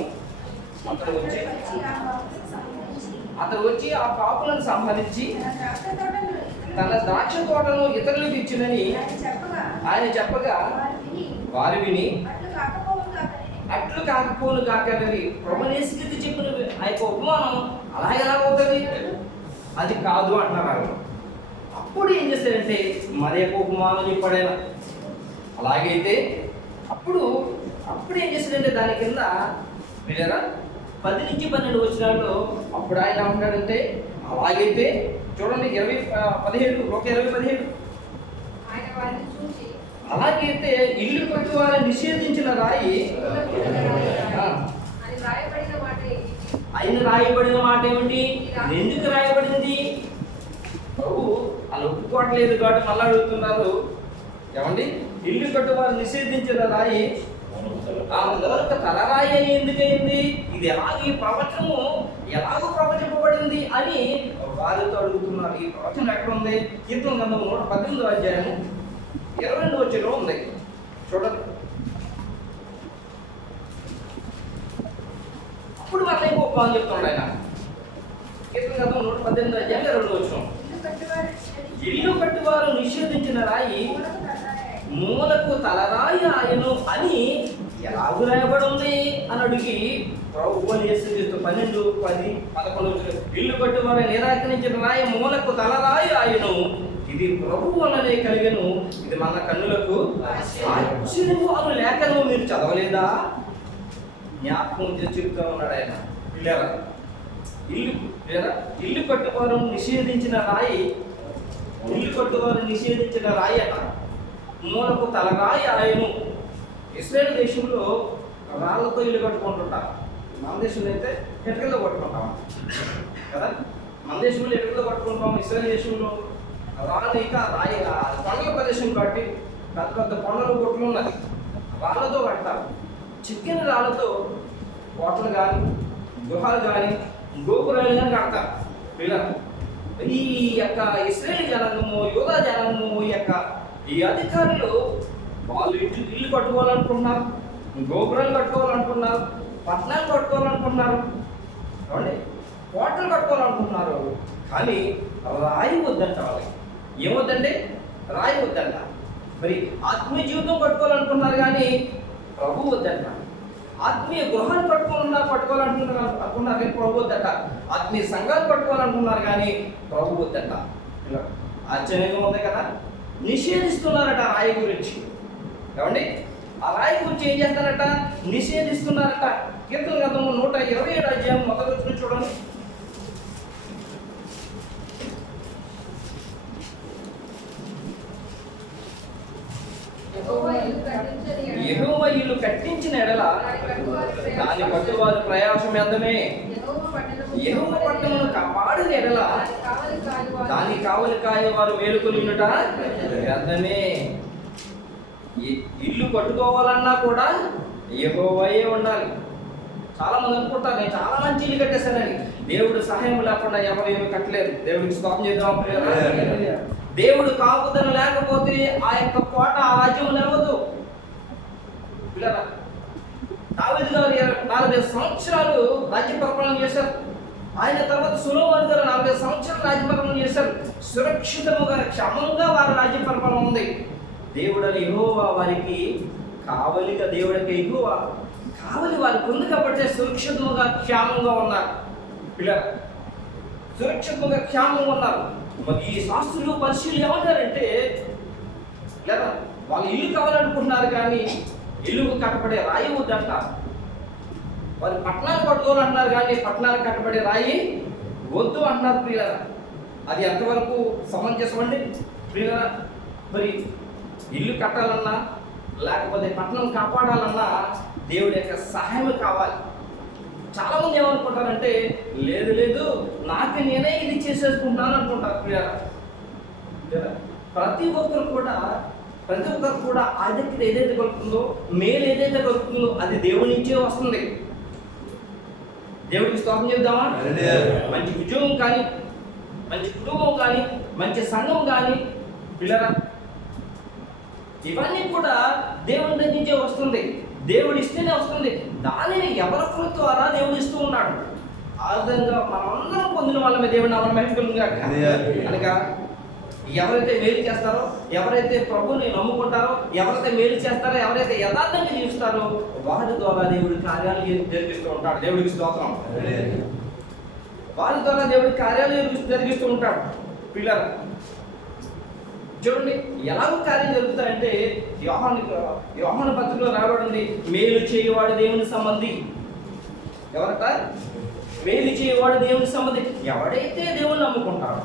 అతడు వచ్చి ఆ పాపులను సంహరించి తన ద్రాక్ష తోటను ఇతరులకు ఇచ్చినని ఆయన చెప్పగా వారు విని అట్లు కాకపోను కాకని ప్రభునేసుకి చెప్పిన ఆ యొక్క ఉపమానం అలా ఎలా అవుతుంది, అది కాదు అంటున్నారు. అప్పుడు ఏం చేస్తారంటే మరి యొక్క ఉపమానం చెప్పాడైనా అలాగైతే అప్పుడు ఏం చేస్తాడంటే దాని కింద మీరేరా 10 నుంచి 12 వచనాల్లో అప్పుడు ఆయన ఏమంటాడంటే అలాగైతే చూడండి 20:17 ఒక 20:17 అలాగైతే ఇల్లు కట్టువారు నిషేధించిన రాయి ఆయన రాయబడిన మాట ఏమిటి, ఎందుకు రాయబడింది? ప్రభు అలా ఒప్పుకోవట్లేదు కాబట్టి మళ్ళీ అడుగుతున్నారు. ఏమండి, ఇల్లు కట్టువారు నిషేధించిన రాయి ఆ మూలక తలరాయి అని ఎందుకైంది, ఇది ఎలాగ ఈ ప్రవచనము ఎలాగో ప్రవచింపబడింది అని వారితో అడుగుతున్నారు. ఈ ప్రవచనం ఎక్కడ ఉంది? కీర్తన గ్రంథం 118వ అధ్యాయము 22వ వచనంలో ఉంది. చూడండి, అప్పుడు మళ్ళీ ఇంకొక పని చెప్తున్నాడు ఆయన. కీర్తన గ్రంథం 118వ అధ్యాయం 22వ వచనం, ఇల్లు కట్టువారు నిషేధించిన రాయి మూలకు తలరాయి ఆయను అని ఎలాగూ రాయబడి ఉంది అని అడిగి ప్రభు యేసుక్రీస్తు 12, 10, 11 ఇల్లు కట్టువారు నిరాకరించిన రాయి మూలకు తలరాయి ఆయను, ఇది ప్రభు వల్లనే కలిగను, ఇది మన కన్నులకు ఆశ్చర్యము అను లేఖను మీరు చదవలేదా? జ్ఞాపకం చెప్తా ఉన్నాడు ఆయన. పిల్లరా, ఇల్లు కట్టువారు నిషేధించిన రాయి, ఇల్లు కట్టువారు నిషేధించిన రాయి అట మూలకు తలరాయి ఆయను. ఇశ్రాయేలు దేశంలో రాళ్ళతో ఇల్లు కట్టుకుంటుంటారు. మన దేశంలో అయితే ఇటుకలతో కట్టుకుంటాం కదా. మన దేశంలో ఇటుకలతో కట్టుకుంటాం. ఇశ్రాయేలు దేశంలో రాళ్ళు ఇక రాయి కొండల ప్రదేశం కాబట్టి పెద్ద పెద్ద కొండలు కొట్లు ఉన్నది, రాళ్ళతో కడతారు. చిక్కిన రాళ్ళతో కోటలు కానీ గృహాలు కానీ గోపురాలు కానీ కడతారు. పిల్లలు ఈ యొక్క ఇశ్రాయేలు జనాంగము యూదా జనాంగము ఈ అధికారులు వాళ్ళు ఇల్లు కట్టుకోవాలనుకుంటున్నారు, గోపురాలు కట్టుకోవాలనుకుంటున్నారు, పట్టణాలు కట్టుకోవాలనుకుంటున్నారు, ఏమండి కోటలు కట్టుకోవాలనుకుంటున్నారు. కానీ రాయి వద్దంట. వాళ్ళకి ఏమొద్దండి? రాయి వద్దంట. మరి ఆత్మీయ జీవితం కట్టుకోవాలనుకుంటున్నారు కానీ ప్రభు వద్దంట. ఆత్మీయ గృహాలు పట్టుకోవాలనుకున్నారు కానీ ప్రభు వద్దంట. ఆత్మీయ సంఘాలు పట్టుకోవాలనుకున్నారు కానీ ప్రభు వద్దంట. ఆశ్చర్యంగా ఉంది కదా. నిషేధిస్తున్నారట రాయి గురించి. ఏమండి, ఆ రాయి గురించి ఏం చేస్తారట? నిషేధిస్తున్నారట. కీర్తన గ్రంథము 127వ అధ్యాయం 1వ వచనం చూడండి. యెహోవా ఇల్లు కట్టించిన ఎడల దాని కట్టువారు ప్రయాసం ఎంతమే. యెహోవా పట్టణమును కాపాడిన ఎడల దాని కావలి కాయవారు మేలుకొని ఉన్నట ఎంతమే. ఇల్లు కట్టుకోవాలన్నా కూడా యెహోవాయే ఉండాలి. చాలా మంది అనుకుంటారు నేను చాలా మంచి ఇల్లు కట్టేశానని. దేవుడు సహాయం లేకుండా ఎవరు ఏమి కట్టలేదు. దేవుడికి స్తోత్రం చేద్దాం. దేవుడు కాపుదల లేకపోతే ఆ యొక్క కోట ఆ రాజ్యం నిలవదు. పిల్లరా, దావీదు గారు 40 సంవత్సరాలు రాజ్య పరిపాలన చేశారు. ఆయన తర్వాత సొలొమోను గారు 40 సంవత్సరాలు రాజ్య పరిపాలన చేశారు. సురక్షితముగా క్షేమంగా వారి రాజ్య పరిపాలన ఉంది. దేవుడు యెహోవా వారికి కావలిగా, దేవుడికి యెహోవా కావలి వారికి ఉంది కాబట్టి సురక్షితముగా క్షేమంగా ఉన్నారు. పిల్లరా, సురక్షితంగా క్షేమంగా ఉన్నారు. మరి ఈ శాస్త్రులు పరిశీలు ఏమంటారంటే లేదా వాళ్ళు ఇల్లు కావాలనుకుంటున్నారు కానీ ఇల్లు కట్టబడే రాయి వద్దంటారు. వారు పట్టణాలు కట్టుకోవాలంటున్నారు కానీ పట్టణాలు కట్టబడే రాయి వద్దు అంటున్నారు ప్రియులారా. అది ఎంతవరకు సమంజసం అండి ప్రియులారా? మరి ఇల్లు కట్టాలన్నా లేకపోతే పట్టణం కాపాడాలన్నా దేవుడి యొక్క సహాయం కావాలి. చాలామంది ఏమనుకుంటారంటే లేదు లేదు నాకు నేనే ఇది చేసేసుకుంటాను అనుకుంటారు ప్రియులారా. ప్రతి ఒక్కరు కూడా ఆధిక్యత ఏదైతే కలుగుతుందో, మేలు ఏదైతే కలుగుతుందో అది దేవుడి నుంచే వస్తుంది. దేవుడికి స్తోత్రం చెప్దామా? మంచి ఉద్యోగం కానీ, మంచి కుటుంబం కానీ, మంచి సంఘం కానీ పిల్లరా, ఇవన్నీ కూడా దేవుడి దగ్గర నుంచే వస్తుంది. దేవుడు ఇస్తేనే వస్తుంది. దానిని ఎవరి ద్వారా దేవుడు ఇస్తూ ఉన్నాడు. ఆ విధంగా మనమందరం పొందిన వాళ్ళమే దేవుడు నామమున మహిమ కలుగును గాక. అనగా ఎవరైతే మేలు చేస్తారో, ఎవరైతే ప్రభుని నమ్ముకుంటారో, ఎవరైతే మేలు చేస్తారో, ఎవరైతే యథార్థంగా జీవిస్తారో వారి ద్వారా దేవుడి కార్యాలు జరిగిస్తూ ఉంటాడు. దేవుడికి స్తోత్రం. వారి ద్వారా దేవుడి కార్యాలు జరిగిస్తూ ఉంటాడు. పిల్లలు చూడండి ఎలాగో కార్యం జరుగుతాయంటే యోహాను పత్రికలో రాబడింది, మేలు చేయవాడు దేవుని సంబంధి. ఎవరట? మేలు చేయవాడు దేవుని సంబంధి. ఎవడైతే దేవుని నమ్ముకుంటాడో,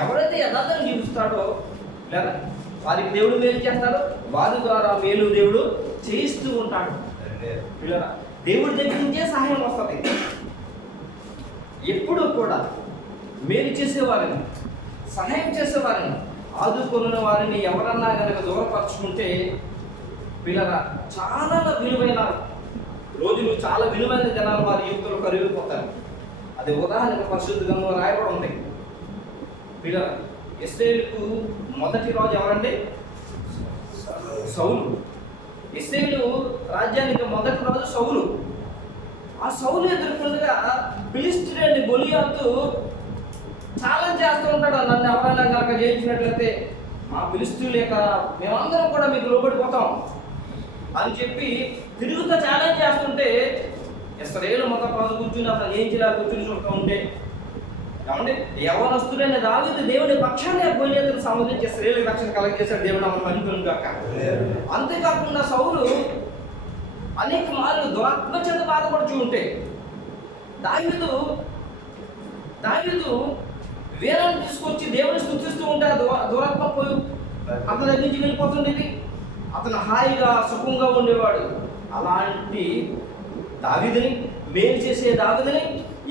ఎవరైతే యథార్థంగా జీవిస్తాడో లేదా వారికి దేవుడు మేలు చేస్తాడో వారి ద్వారా మేలు దేవుడు చేయిస్తూ ఉంటాడు. పిల్లరా, దేవుడి దగ్గర నుంచే సహాయం వస్తుంది. ఎప్పుడూ కూడా మేలు చేసేవారిని, సహాయం చేసేవారిని, ఆదుకున్న వారిని ఎవరన్నా కనుక దూరపరచుకుంటే పిల్లరా చాలా విలువైన రోజులు, చాలా విలువైన జనాలు వారి యువకులు కరిగిపోతారు. అది ఉదాహరణకు పరిశుద్ధ గ్రంథంలో రాయబడి ఉంది. పిల్లరా, ఇశ్రాయేలుకు మొదటి రాజు ఎవరండి? సౌలు. ఇశ్రాయేలు రాజ్యానికి మొదటి రాజు సౌలు. ఆ సౌలు ఎదుర్కొండగా ఫిలిష్తీయుడైన గొలియాతు ఛాలెంజ్ చేస్తూ ఉంటాడు, నన్ను ఎవరైనా కనుక జయించినట్లయితే మా ఫిలిష్తీయుల యొక్క మేమందరం కూడా మీకు లోబడిపోతాం అని చెప్పి తిరుగుతూ ఛాలెంజ్ చేస్తుంటే ఇశ్రాయేలు మొత్తం కూర్చుని అతను జయించేలా కూర్చుని చూస్తూ ఉంటే ఏమంటే యవనస్తుడైన దావీదు దేవుడి పక్షాన్ని గొలియాతును సంబంధించి ఇశ్రాయేలుకు రక్షణ కలగజేశాడు. దేవుడు ఆమెను మహిమను గాక. అంతేకాకుండా సౌలు అనేక మార్లు దురాత్మ చేత బాధపడుతూ ఉంటే దావీదు వీరాన్ని తీసుకొచ్చి దేవుని స్తుతిస్తూ ఉంటే దురాత్మ పోయి అతని దగ్గర నుంచి వెళ్ళిపోతుండేది. అతను హాయిగా సుఖంగా ఉండేవాడు. అలాంటి దావీదుని, మేలు చేసే దావీదుని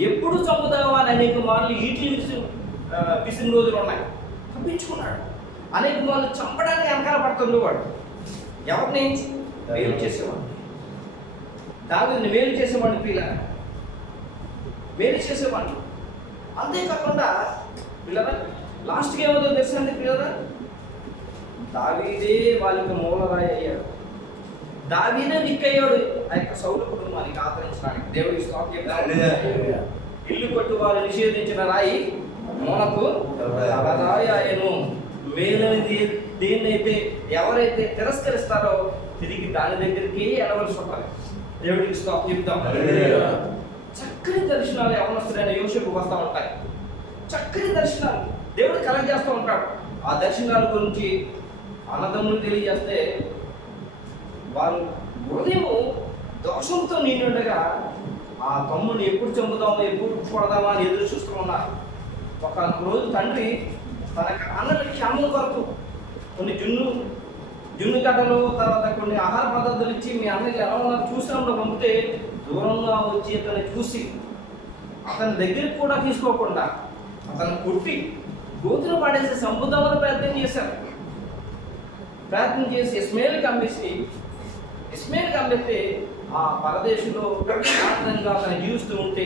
ఎప్పుడు చంపుతావా అని అనేక మార్లు ఈట్లు విసిన రోజులు ఉన్నాయి. తప్పించుకున్నాడు. అనేక మార్లు చంపడానికి వెనకాల పడుతుంది వాడు. ఎవరిని? మేలు చేసేవాడు. దావీదుని మేలు చేసేవాడిని, పిల్లలు మేలు చేసేవాడిని. అంతేకాకుండా పిల్లరా లాస్ట్కి ఏమవుతుందో తెలుసండి పిల్లరా, దావీదే వాళ్ళకి మూలరాయి అయ్యాడు. దావీదే దిక్కయ్యాడు ఆ యొక్క సౌలు కుటుంబానికి ఆదరించడానికి. దేవుడికి స్తోత్రం చెప్తాడు. ఇల్లు కొట్టు వారు నిషేధించిన రాయి మూలకు రాయి ఆయను. మేలని దేన్నైతే ఎవరైతే తిరస్కరిస్తారో తిరిగి దాని దగ్గరికి వెళ్ళవలసి ఉంటుంది. దేవుడికి స్తోత్రం చెప్తాం. చక్కని దర్శనాలు యవనస్తుడైన యోసేపుకు వస్తూ ఉంటాయి. చక్కని దర్శనాలు దేవుడు కలగజేస్తూ ఉంటాడు. ఆ దర్శనాల గురించి అన్నదమ్ములు తెలియజేస్తే వారు హృదయం దోషంతో నిండి ఉండగా ఆ తమ్ముడిని ఎప్పుడు చంపుదామో, ఎప్పుడు కొడదామా అని ఎదురు చూస్తూ ఉన్నారు. ఒక రోజు తండ్రి తన అన్నల క్షేమం కొరకు కొన్ని జున్ను గడ్డలు, తర్వాత కొన్ని ఆహార పదార్థాలు ఇచ్చి మీ అన్నకి ఎలా ఉన్నారు చూసినప్పుడు పంపితే దూరంగా వచ్చి అతన్ని చూసి అతని దగ్గరికి కూడా తీసుకోకుండా అతను కొట్టి గోతులు పడేసి చంపుదామని ప్రయత్నం చేసి ఇస్మాయిల్కి అమ్మేస్తే ఆ పరదేశంలో ప్రార్థనగా అతను జీవిస్తూ ఉంటే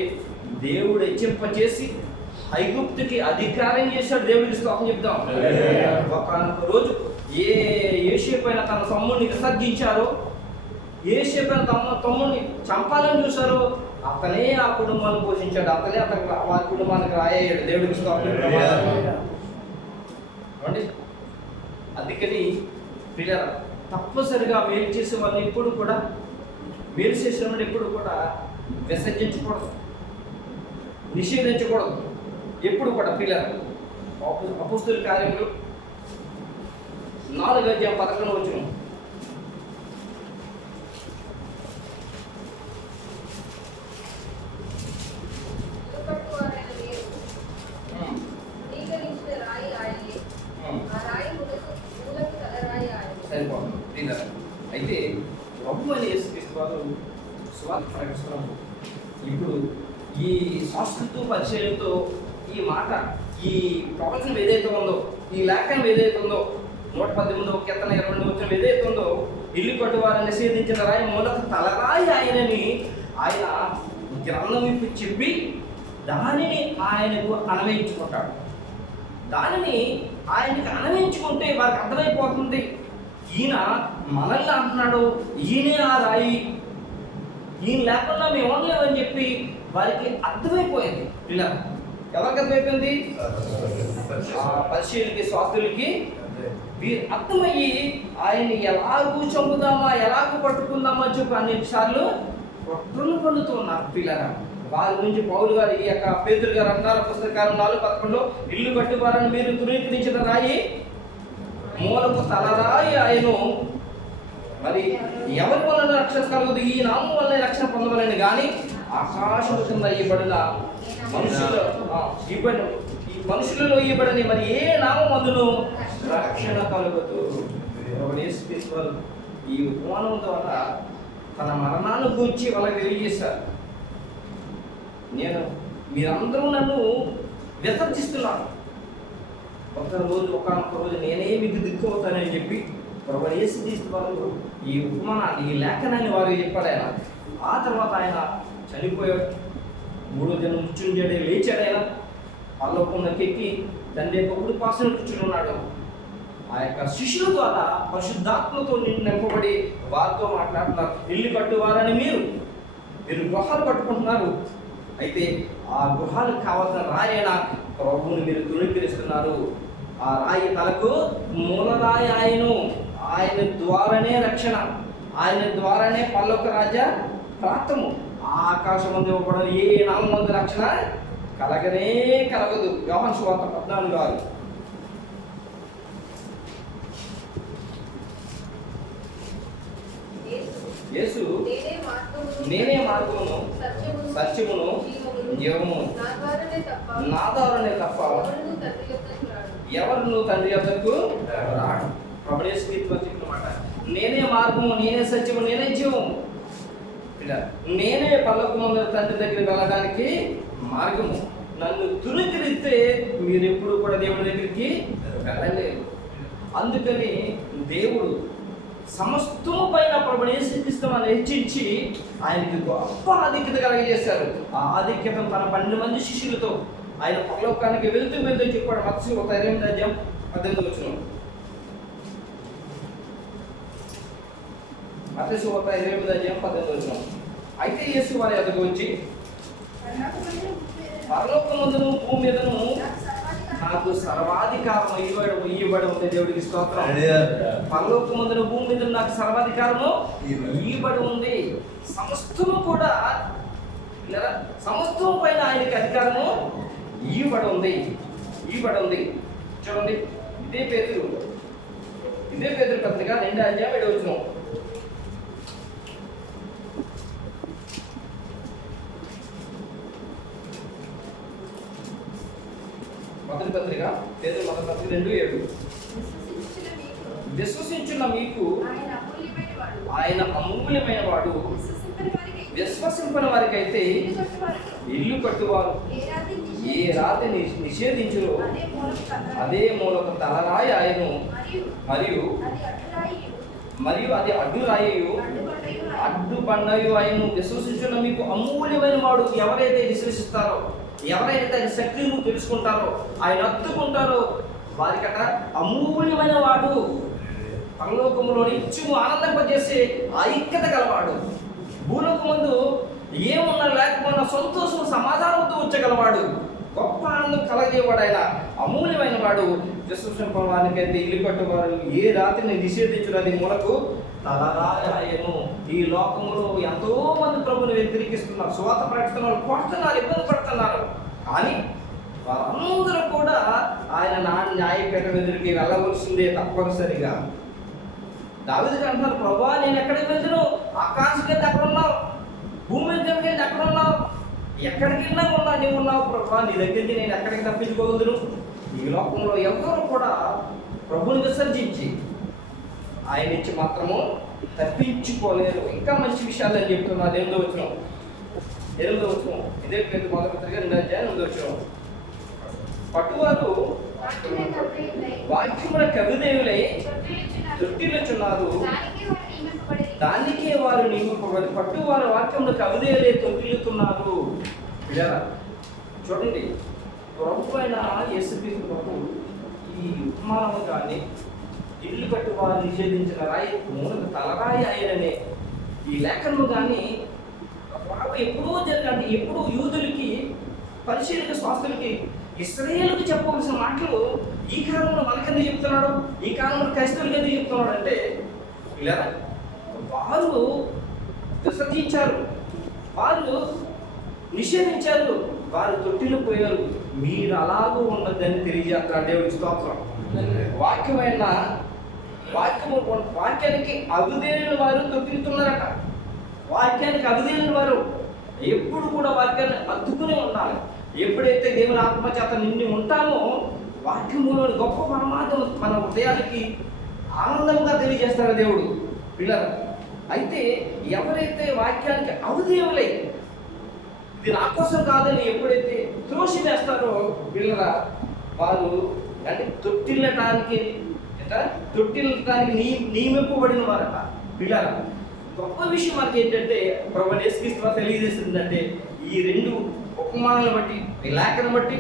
దేవుడు హెచ్చింపచేసి ఐగుప్తుకి అధికారం చేశాడు. దేవుడికి స్తోత్రం చెప్దాం. ఒక రోజు యోసేపు పైన తన తమ్ముడిని విసర్జించారో, యోసేపు పైన తమ్ముడిని చంపాలని చూశారో అతనే ఆ కుటుంబాన్ని పోషించాడు. అతనే వారి కుటుంబానికి రాయ్యాడు. దేవుడికి స్తోత్రం. అందుకని పిల్లల తప్పనిసరిగా మేలు చేసే వాళ్ళు ఎప్పుడు కూడా మేలు చేసిన వాళ్ళు ఎప్పుడు కూడా విసర్జించకూడదు, నిషేధించకూడదు. ఎప్పుడు కూడా పిల్లలు అపోస్తలుల కార్యములు 4:11. సరిపోతుంది. అయితే ప్రభు అని యేసుక్రీస్తు వారు సువార్త ప్రకటిస్తున్నారు. ఇప్పుడు ఈ సంస్కృత పరిచయంతో ఈ మాట, ఈ ప్రవచనం ఏదైతే ఉందో, ఈ లేఖనం ఏదైతే ఉందో, 118 కీర్తన 22 వచనం ఏదైతే ఉందో, ఇల్లు కట్టువారని నిషేధించిన రాయి మూలకు తలరాయి ఆయనని ఆయన గ్రంథం ఇప్పి చెప్పి దానిని ఆయనకు అన్వయించుకుంటాడు. దానిని ఆయనకి అన్వయించుకుంటే వారికి అర్థమైపోతుంది, ఈయన మనల్ని అంటున్నాడు, ఈయనే ఆ రాయి, ఈయన లేకుండా మేము ఉండలేమని చెప్పి వారికి అర్థమైపోయింది. ఇలా ఎవరికి అర్థమైపోయింది? పరిశీలకి, శాస్త్రులకి అర్థమయ్యి ఆయన్ని ఎలాగూ చంపుదామా, ఎలాగూ పట్టుకుందామా అని చెప్పి అన్నిసార్లు కుట్రలు పండుతున్నారు పిల్లరా. వారి గురించి పౌలు గారు ఈ యొక్క పేతురు గారు అంటారు, పుస్తకాలం 4:11 ఇల్లు కట్టువారని మీరు ధృవీకరించిన రాయి మూలకు తలరాయి ఆయను, మరి ఎవరి వలన రక్షణ కలుగుదు, ఈ నామం వల్ల రక్షణ పొందవలని కానీ ఆకాశం కింద ఇవ్వబడిన మనుషులలో ఇవ్వబడని మరి ఏ నామం అందును రక్షణ కలుగుతూ. ఈ ఉపమానం ద్వారా తన మరణాన్ని గురించి వాళ్ళకి తెలియజేశారు. మీరందరూ నన్ను విసర్జిస్తున్నారు, ఒకనొక రోజు నేనే మీకు దిక్కు అవుతానని చెప్పి ప్రభువు యేసుక్రీస్తు వారు ఈ ఉపమానాన్ని, ఈ లేఖనాన్ని వారికి చెప్పాడు ఆయన. ఆ తర్వాత ఆయన చనిపోయాడు, 3వ దినం మృత్యుంజయుడై లేచాడు. ఆయన పరలోకంలోకి ఎక్కి తండ్రి యొక్క కుడి పార్శ్వన కూర్చుని ఉన్నాడు. ఆ యొక్క శిష్యుల ద్వారా పరిశుద్ధాత్మతో నింపబడి వారితో మాట్లాడుతున్నారు. ఇల్లు కట్టువారని మీరు గృహాలు కట్టుకుంటున్నారు, అయితే ఆ గృహాలకు కావాల్సిన రాయన ప్రభువుని మీరు ధృవీకరిస్తున్నారు. ఆ రాయి తలకు మూలరాయి ఆయను, ఆయన ద్వారానే రక్షణ, ఆయన ద్వారానే పరలోక రాజ్య ప్రాప్తము. ఆకాశం మంది ఇవ్వబడిన ఏ నామం మంది రక్షణ కలగనే కలగదు. యోహాను సువార్త 14:6. యేసు నేనే మార్గమును సత్యమును జీవము, నా ద్వారానే తప్ప ఎవరు తండ్రి యొద్దకు రాడు. ప్రభువు యేసుక్రీస్తు చెప్పిన మాట, నేనే మార్గము, నేనే సత్యము, నేనే జీవము, నేనే పరలోకమందు తండ్రి దగ్గరికి వెళ్ళడానికి మార్గము. నన్ను ధృవీకరిస్తే మీరు ఎప్పుడు కూడా దేవుడి దగ్గరికి వెళ్ళలేరు. అందుకని దేవుడు సమస్తము పైన ప్రభువు యేసుక్రీస్తుని హెచ్చించి ఆయనకి గొప్ప ఆధిక్యత కలిగజేశారు. ఆ ఆధిక్యత తన 12 మంది శిష్యులతో ఆయన పరలోకానికి వెళ్తూ చెప్పాడు. మత్తయి 28:18. మత్తయి 28:18. అయితే యేసు వారి వద్దకు వచ్చి, పరలోకమందును భూమి మీదను నాకు సర్వాధికారం ఇవ్వబడి ఉంది. దేవుడికి స్తోత్రం. పరలోకమందును భూమి మీద నాకు సర్వాధికారము ఇవ్వబడి ఉంది. సమస్తము కూడా సమస్తము పైన ఆయనకి అధికారము ఇవ్వబడి ఉంది. చూడండి, ఇదే పేతురు పత్రిక 2:7. మొదటి పత్రిక పేతురు మొదటి పత్రిక 2:7. విశ్వసించున్న మీకు ఆయన అమూల్యమైన వాడు, విశ్వసింపని వారికైతే ఇల్లు కట్టువారు ఏ రాతిని నిషేధించురో అదే మూలకు తలరాయి ఆయను, మరియు అది అడ్డురాయు అడ్డుబండయు ఆయను. విశ్వసించున్న మీకు అమూల్యమైన వాడు. ఎవరైతే విశ్వసిస్తారో, ఎవరైతే ఆయన శక్తిని తెలుసుకుంటారో, ఆయన హత్తుకుంటారో వారికట అమూల్యమైన వాడు, పరలోకములో నిత్యము ఆనందింపజేసే ఐక్యత గలవాడు, భూలోకమందు ఏమున్నా లేకపోయినా సంతోషం సమాధానంతో వచ్చగలవాడు, గొప్ప ఆనందం కలగజేవాడు, ఆయన అమూల్యమైన వాడు. విశ్వసింపవానికైతే ఇల్లు కట్టువారు ఏ రాత్రిని నిషేధించున్నది మూలకు తలరాయను. ఈ లోకములో ఎంతో మంది ప్రభుని వ్యతిరేకిస్తున్నారు, సువార్త ప్రకటిస్తున్నారు, కొడుతున్నారు, ఇబ్బంది పడుతున్నారు. కానీ వారందరూ కూడా ఆయన న్యాయపీఠం ఎదురికి వెళ్ళవలసిందే తప్పనిసరిగా. దావీదుకి అంటున్నారు, ప్రభువా నేను ఎక్కడికి వెళ్తున్నావు? ఆకాశం కింద అక్కడ ఉన్నావు, భూమి కింద అక్కడ ఉన్నావు, ఎక్కడికి వెళ్ళినా ఉన్నా నీవు ఉన్నావు ప్రభువా, నీ దగ్గరికి నేను ఎక్కడికి తప్పించుకోగలను? ఈ లోకంలో ఎవరు కూడా ప్రభుని విసర్జించి ఆయన నుంచి మాత్రము తప్పించుకోలేరు. ఇంకా మంచి విషయాలు అని చెప్తున్నారు. 8వ వచనం ఇదే పేరు మొదటి పత్రిక 2వ అధ్యాయం 8వ వచనం. పట్టువారు వాక్యముల కవిదేవులై తొట్టిల్లుచున్నారు, దానికే వారు నియమింపబడి. పట్టువారు వాక్యముల కవిదేవులై తొట్టిల్లుతున్నారు. చూడండి, ప్రభు అయిన యేసుక్రీస్తు ప్రభు ఈ ఉపమానము కానీ ఇల్లు కట్టు వారు నిషేధించిన రాయి మూలకు తలరాయి అయిననే ఈ లేఖనము కానీ ఎప్పుడో జరిగినట్టు, ఎప్పుడు యూదులకి, పరిశీలక శాస్త్రులకి, ఇశ్రాయేలుకి చెప్పవలసిన మాటలు ఈ కాలంలో మనకెందుకు చెప్తున్నాడు, ఈ కాలంలో క్రైస్తవులకి ఎందుకు చెప్తున్నాడు అంటే, ఇలా వారు విసర్జించారు, వారు నిషేధించారు, వారు తొట్టిలు పోయారు. మీరు అలాగూ ఉండద్దని తెలియజేస్తాడు దేవుడికి స్తోత్రం. వాక్యానికి అవిధేయుల వారు తొట్టిల్లుతున్నారట. వాక్యానికి అవిధేయుల వారు ఎప్పుడు కూడా వాక్యాన్ని అద్దుకునే ఉండాలి. ఎప్పుడైతే దేవుని ఆత్మచేత నిండి ఉంటామో వాక్యములోని గొప్ప పరమాత్మ మన హృదయానికి ఆనందంగా తెలియజేస్తాడు దేవుడు. పిల్లలు అయితే ఎవరైతే వాక్యానికి అవిధేయులై ఇది నా కోసం కాదని ఎప్పుడైతే త్రోసి వేస్తారో పిల్లల వారు అంటే తొట్టిల్లటానికి నియమింపబడిన వారట. పిల్లల గొప్ప విషయం మనకి ఏంటంటే ప్రభువు యేసుక్రీస్తు తెలియజేసిందంటే ఈ 2 ఉపమానాలను బట్టి, ఈ లేఖను బట్టి,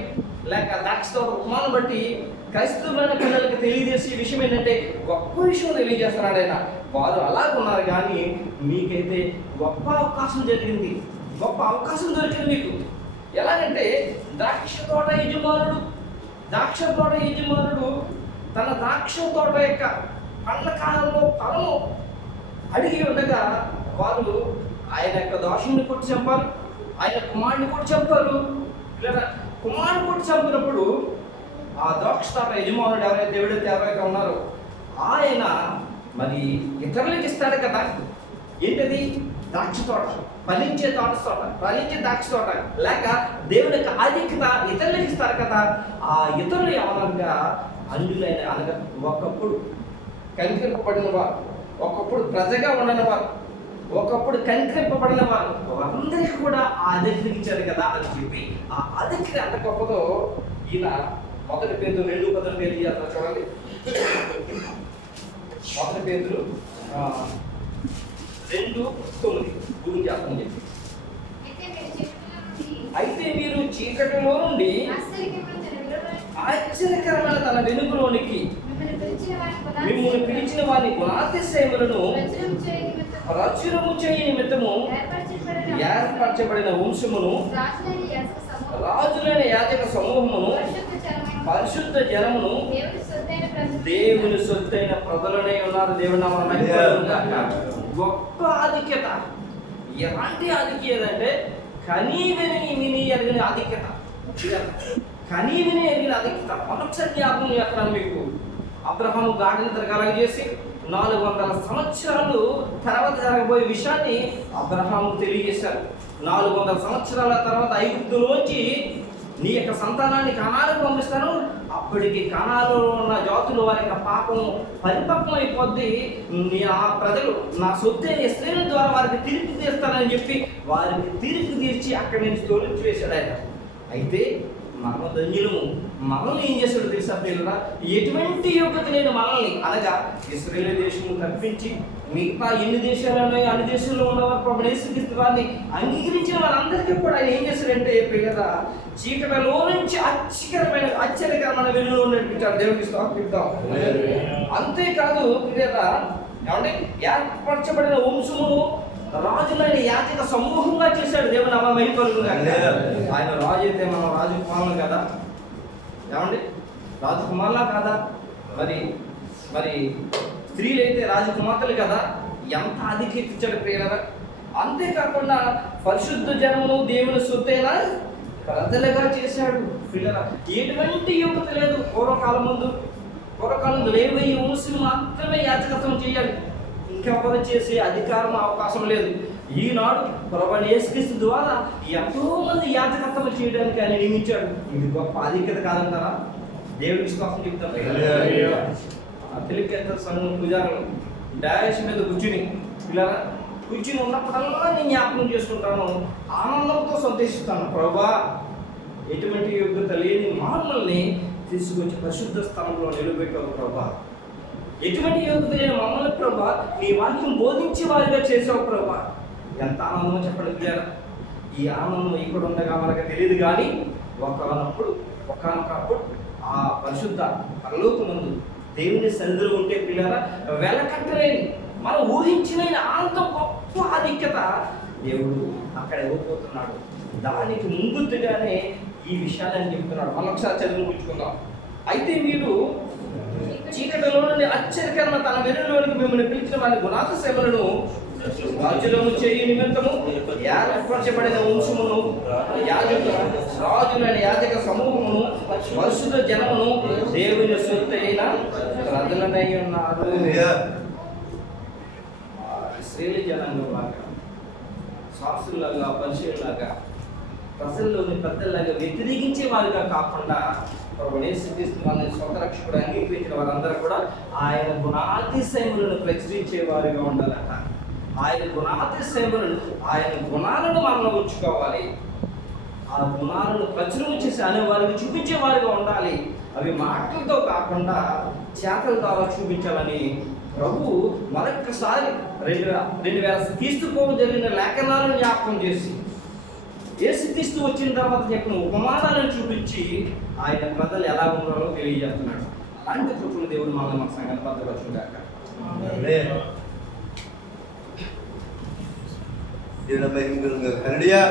లేక ద్రాక్షతో ఉపమానం బట్టి క్రైస్తవులైన పిల్లలకి తెలియజేసే విషయం ఏంటంటే గొప్ప విషయం తెలియజేస్తున్నాడు ఆయన. వారు అలాగున్నారు కానీ మీకైతే గొప్ప అవకాశం జరిగింది, గొప్ప అవకాశం దొరికింది మీకు. ఎలాగంటే ద్రాక్ష తోట యజమానుడు తన ద్రాక్ష తోట యొక్క పండ్ల కాలంలో ఫలము అడిగి ఉండగా వారు ఆయన యొక్క దోషుని కొట్టి చంపారు, ఆయన కుమారుని కొట్టి చంపారు. లేదా కుమారుని కొట్టి చంపినప్పుడు ఆ ద్రాక్ష తోట యజమానుడు ఎవరైతే ఉన్నారో ఆయన మరి ఇతరులకు ఇస్తాడు కదా. ఏంటది? ద్రాక్ష తోట, ఫలించే ద్రాక్ష తోట, లేక దేవుని యొక్క ఆధిక్యత ఇతరులకు ఇస్తారు కదా. ఆ ఇతరులు ఎవరనగా అన్యులైన, అనగా ఒకప్పుడు కనికరింపబడిన వారు, ఒకప్పుడు ప్రజగా ఉండని వారు, ఒకప్పుడు కనికరింపబడిన వారు, వారందరికీ కూడా ఆ అధిక్యత ఇచ్చారు కదా అని చెప్పి ఆ అధిక్యత ఎంత గొప్పదో ఈయన 1 పేతురు 2:10 తెలియజేస్తారు. చూడండి, 1 పేతురు 2:9 గురించి అర్థం చెప్పి, అయితే మీరు చీకటిలో నుండి ఆశ్చర్యకరమైన తన వెలుగులోనికి మిమ్మల్ని పిలిచిన వారి గుణాతిశయములను ప్రచురము చేయ నిమిత్తము ఏర్పరచబడిన వంశమును, రాజులైన యాజక సమూహమును, పరిశుద్ధ జనమును, దేవుని సొత్తైన ప్రజలనే ఉన్నారు. దేవుని నామమున గొప్ప ఆధిక్యత. ఎలాంటి ఆధిక్యత అంటే విని ఎరిగిన ఆధిక్యత. విని ఎరిగిన ఆధిక్యత. మొదటిసారి జ్ఞాపకం చేస్తున్నాను మీకు. అబ్రహాము గాడిని తిరగాలని చేసి 400 సంవత్సరాలు తర్వాత జరగబోయే విషయాన్ని అబ్రహాము తెలియజేశారు. 400 సంవత్సరాల తర్వాత ఐగుప్తులోంచి నీ యొక్క సంతానాన్ని కనాలకు పంపిస్తాను, అప్పటికి కనాలలో ఉన్న జాతులు వారి యొక్క పాపం పరిపక్వం అయిపోద్ది, ఆ ప్రజలు నా సొత్తైన ఇశ్రాయేలు ద్వారా వారికి తీర్పు తీస్తానని చెప్పి వారికి తీర్పు తీర్చి అక్కడి నుంచి తోలించి వేశాడు ఆయన. అయితే మనము ధన్యులము. మనల్ని ఏం చేశాడు తెలుసా పిల్లరా? ఎటువంటి యోగ్యత లేని మనల్ని, అనగా ఇశ్రాయేలు దేశము తప్పించి మిగతా ఎన్ని దేశాలు ఉన్నాయో అన్ని దేశాల్లో ఉన్నవారు ప్రభువు యేసుక్రీస్తు వారిని అంగీకరించిన వారందరికీ కూడా ఆయన ఏం చేశాడంటే పిల్లరా చీకటిలో నుంచి ఆశ్చర్యకరమైన వెలుగులో నడిపించాడు. దేవుడికి స్తోత్రం. అంతేకాదు పిల్లరా ఏమంటే ఏర్పరచబడిన వంశమును, రాజులైన యాజక సమూహంగా చేశాడు. దేవుని నామమున మహిమ కలుగునుగాక. ఆయన రాజు అయితే మనం రాజకుమారులు కదా, ఏమండి రాజకుమారులా కాదా? మరి స్త్రీలైతే రాజకుమార్తెలు కదా. ఎంత ఆధిక్యత ఇచ్చాడు ప్రియులారా. అంతేకాకుండా పరిశుద్ధ జనమును, దేవుని సొత్తైన ప్రజలుగా చేశాడు. పిల్లరా, ఎటువంటి యోగ్యత లేదు. పూర్వకాలం 20 వంశులు మాత్రమే యాజకత్వం చేయాలి, ఇంకెవరు చేసే అధికారం అవకాశం లేదు. ఈనాడు ప్రభువైన యేసుక్రీస్తు ద్వారా ఎంతో మంది యాజకత్వం చేయడానికి ఆయన నియమించాడు. ఇది గొప్ప ఆధిక్యత కాదంటారా? దేవుడి విశ్వాసం చెప్తాను. తెలివికేత సంఘం పూజారులు డాష్ మీద కూర్చుని ఉన్నప్పుడల్లా నేను జ్ఞాపకం చేసుకుంటాను, ఆనందంతో సంతోషిస్తాను. ప్రభా, ఎటువంటి యోగ్యత లేని మమ్మల్ని తీసుకొచ్చి పరిశుద్ధ స్థలంలో నిలబెట్టావు ప్రభా. ఎటువంటి యోగ్యత లేని మమ్మల్ని ప్రభా నీ వాక్యం బోధించే వారిగా చేసావు ప్రభా. ఎంత ఆనందమో చెప్పండి పిల్లరా. ఈ ఆనందం ఇక్కడ ఉండగా మనకు తెలియదు, కానీ ఒకనొకప్పుడు ఆ పరిశుద్ధ పరలోకమందు దేవుని సన్నిధిలో ఉంటే పిల్లరా, వెలకట్టలేని మనం ఊహించిన ఆనందం, గొప్ప ఆధిక్యత దేవుడు అక్కడ ఇవ్వబోతున్నాడు. దానికి ముందుగానే ఈ విషయాలని చెప్తున్నాడు. మనం ఒకసారి చదువుకుంటున్నాం. అయితే మీరు చీకటిలో నుండి ఆశ్చర్యకరణ తన వెలుగులోనికి మిమ్మల్ని పిలిచిన వారి గుణాతిశయములను రాజులను చేయు నిమిత్తము ఏర్పరచబడిన వంశమును, రాజులైన యాజక సమూహమును, పరిశుద్ధ జనమును, దేవుని సొత్తైన ప్రజలనై ఉన్నారు. ఇశ్రాయేలు జనాంగంలాగా, శాస్త్రులాగా, పరిచయులాగా, ప్రజల్లోని పెద్దలాగా వ్యతిరేకించే వారిగా కాకుండా ప్రభువైన యేసుక్రీస్తు వారిని సొంత రక్షకుడు అంగీకరించిన వారందరూ కూడా ఆయన గుణాతిశయములను ప్రచురించే వారిగా ఉండాలట. ఆయన గుణాతిశయములను, ఆయన గుణాలను మనలో ఉంచుకోవాలి. ఆ గుణాలను ప్రచురం చేసి అనే వారికి చూపించే వారిగా ఉండాలి. అవి మాటలతో కాకుండా చేతల ద్వారా చూపించాలని ప్రభు మరొక్కసారి 2000 క్రీస్తుపూర్వం జరిగిన లేఖనాలను జ్ఞాపకం చేసి యేసుక్రీస్తు వచ్చిన తర్వాత చెప్పిన ఉపమానాలను చూపించి ఆయన ప్రజలు ఎలా ఉన్నారో తెలియజేస్తున్నాడు. అలాంటి కృపను దేవుడు మన సంఘాన్ని భద్రపరచుగాక. దేవుని మహిమ కలుగుగాక. హల్లెలూయా.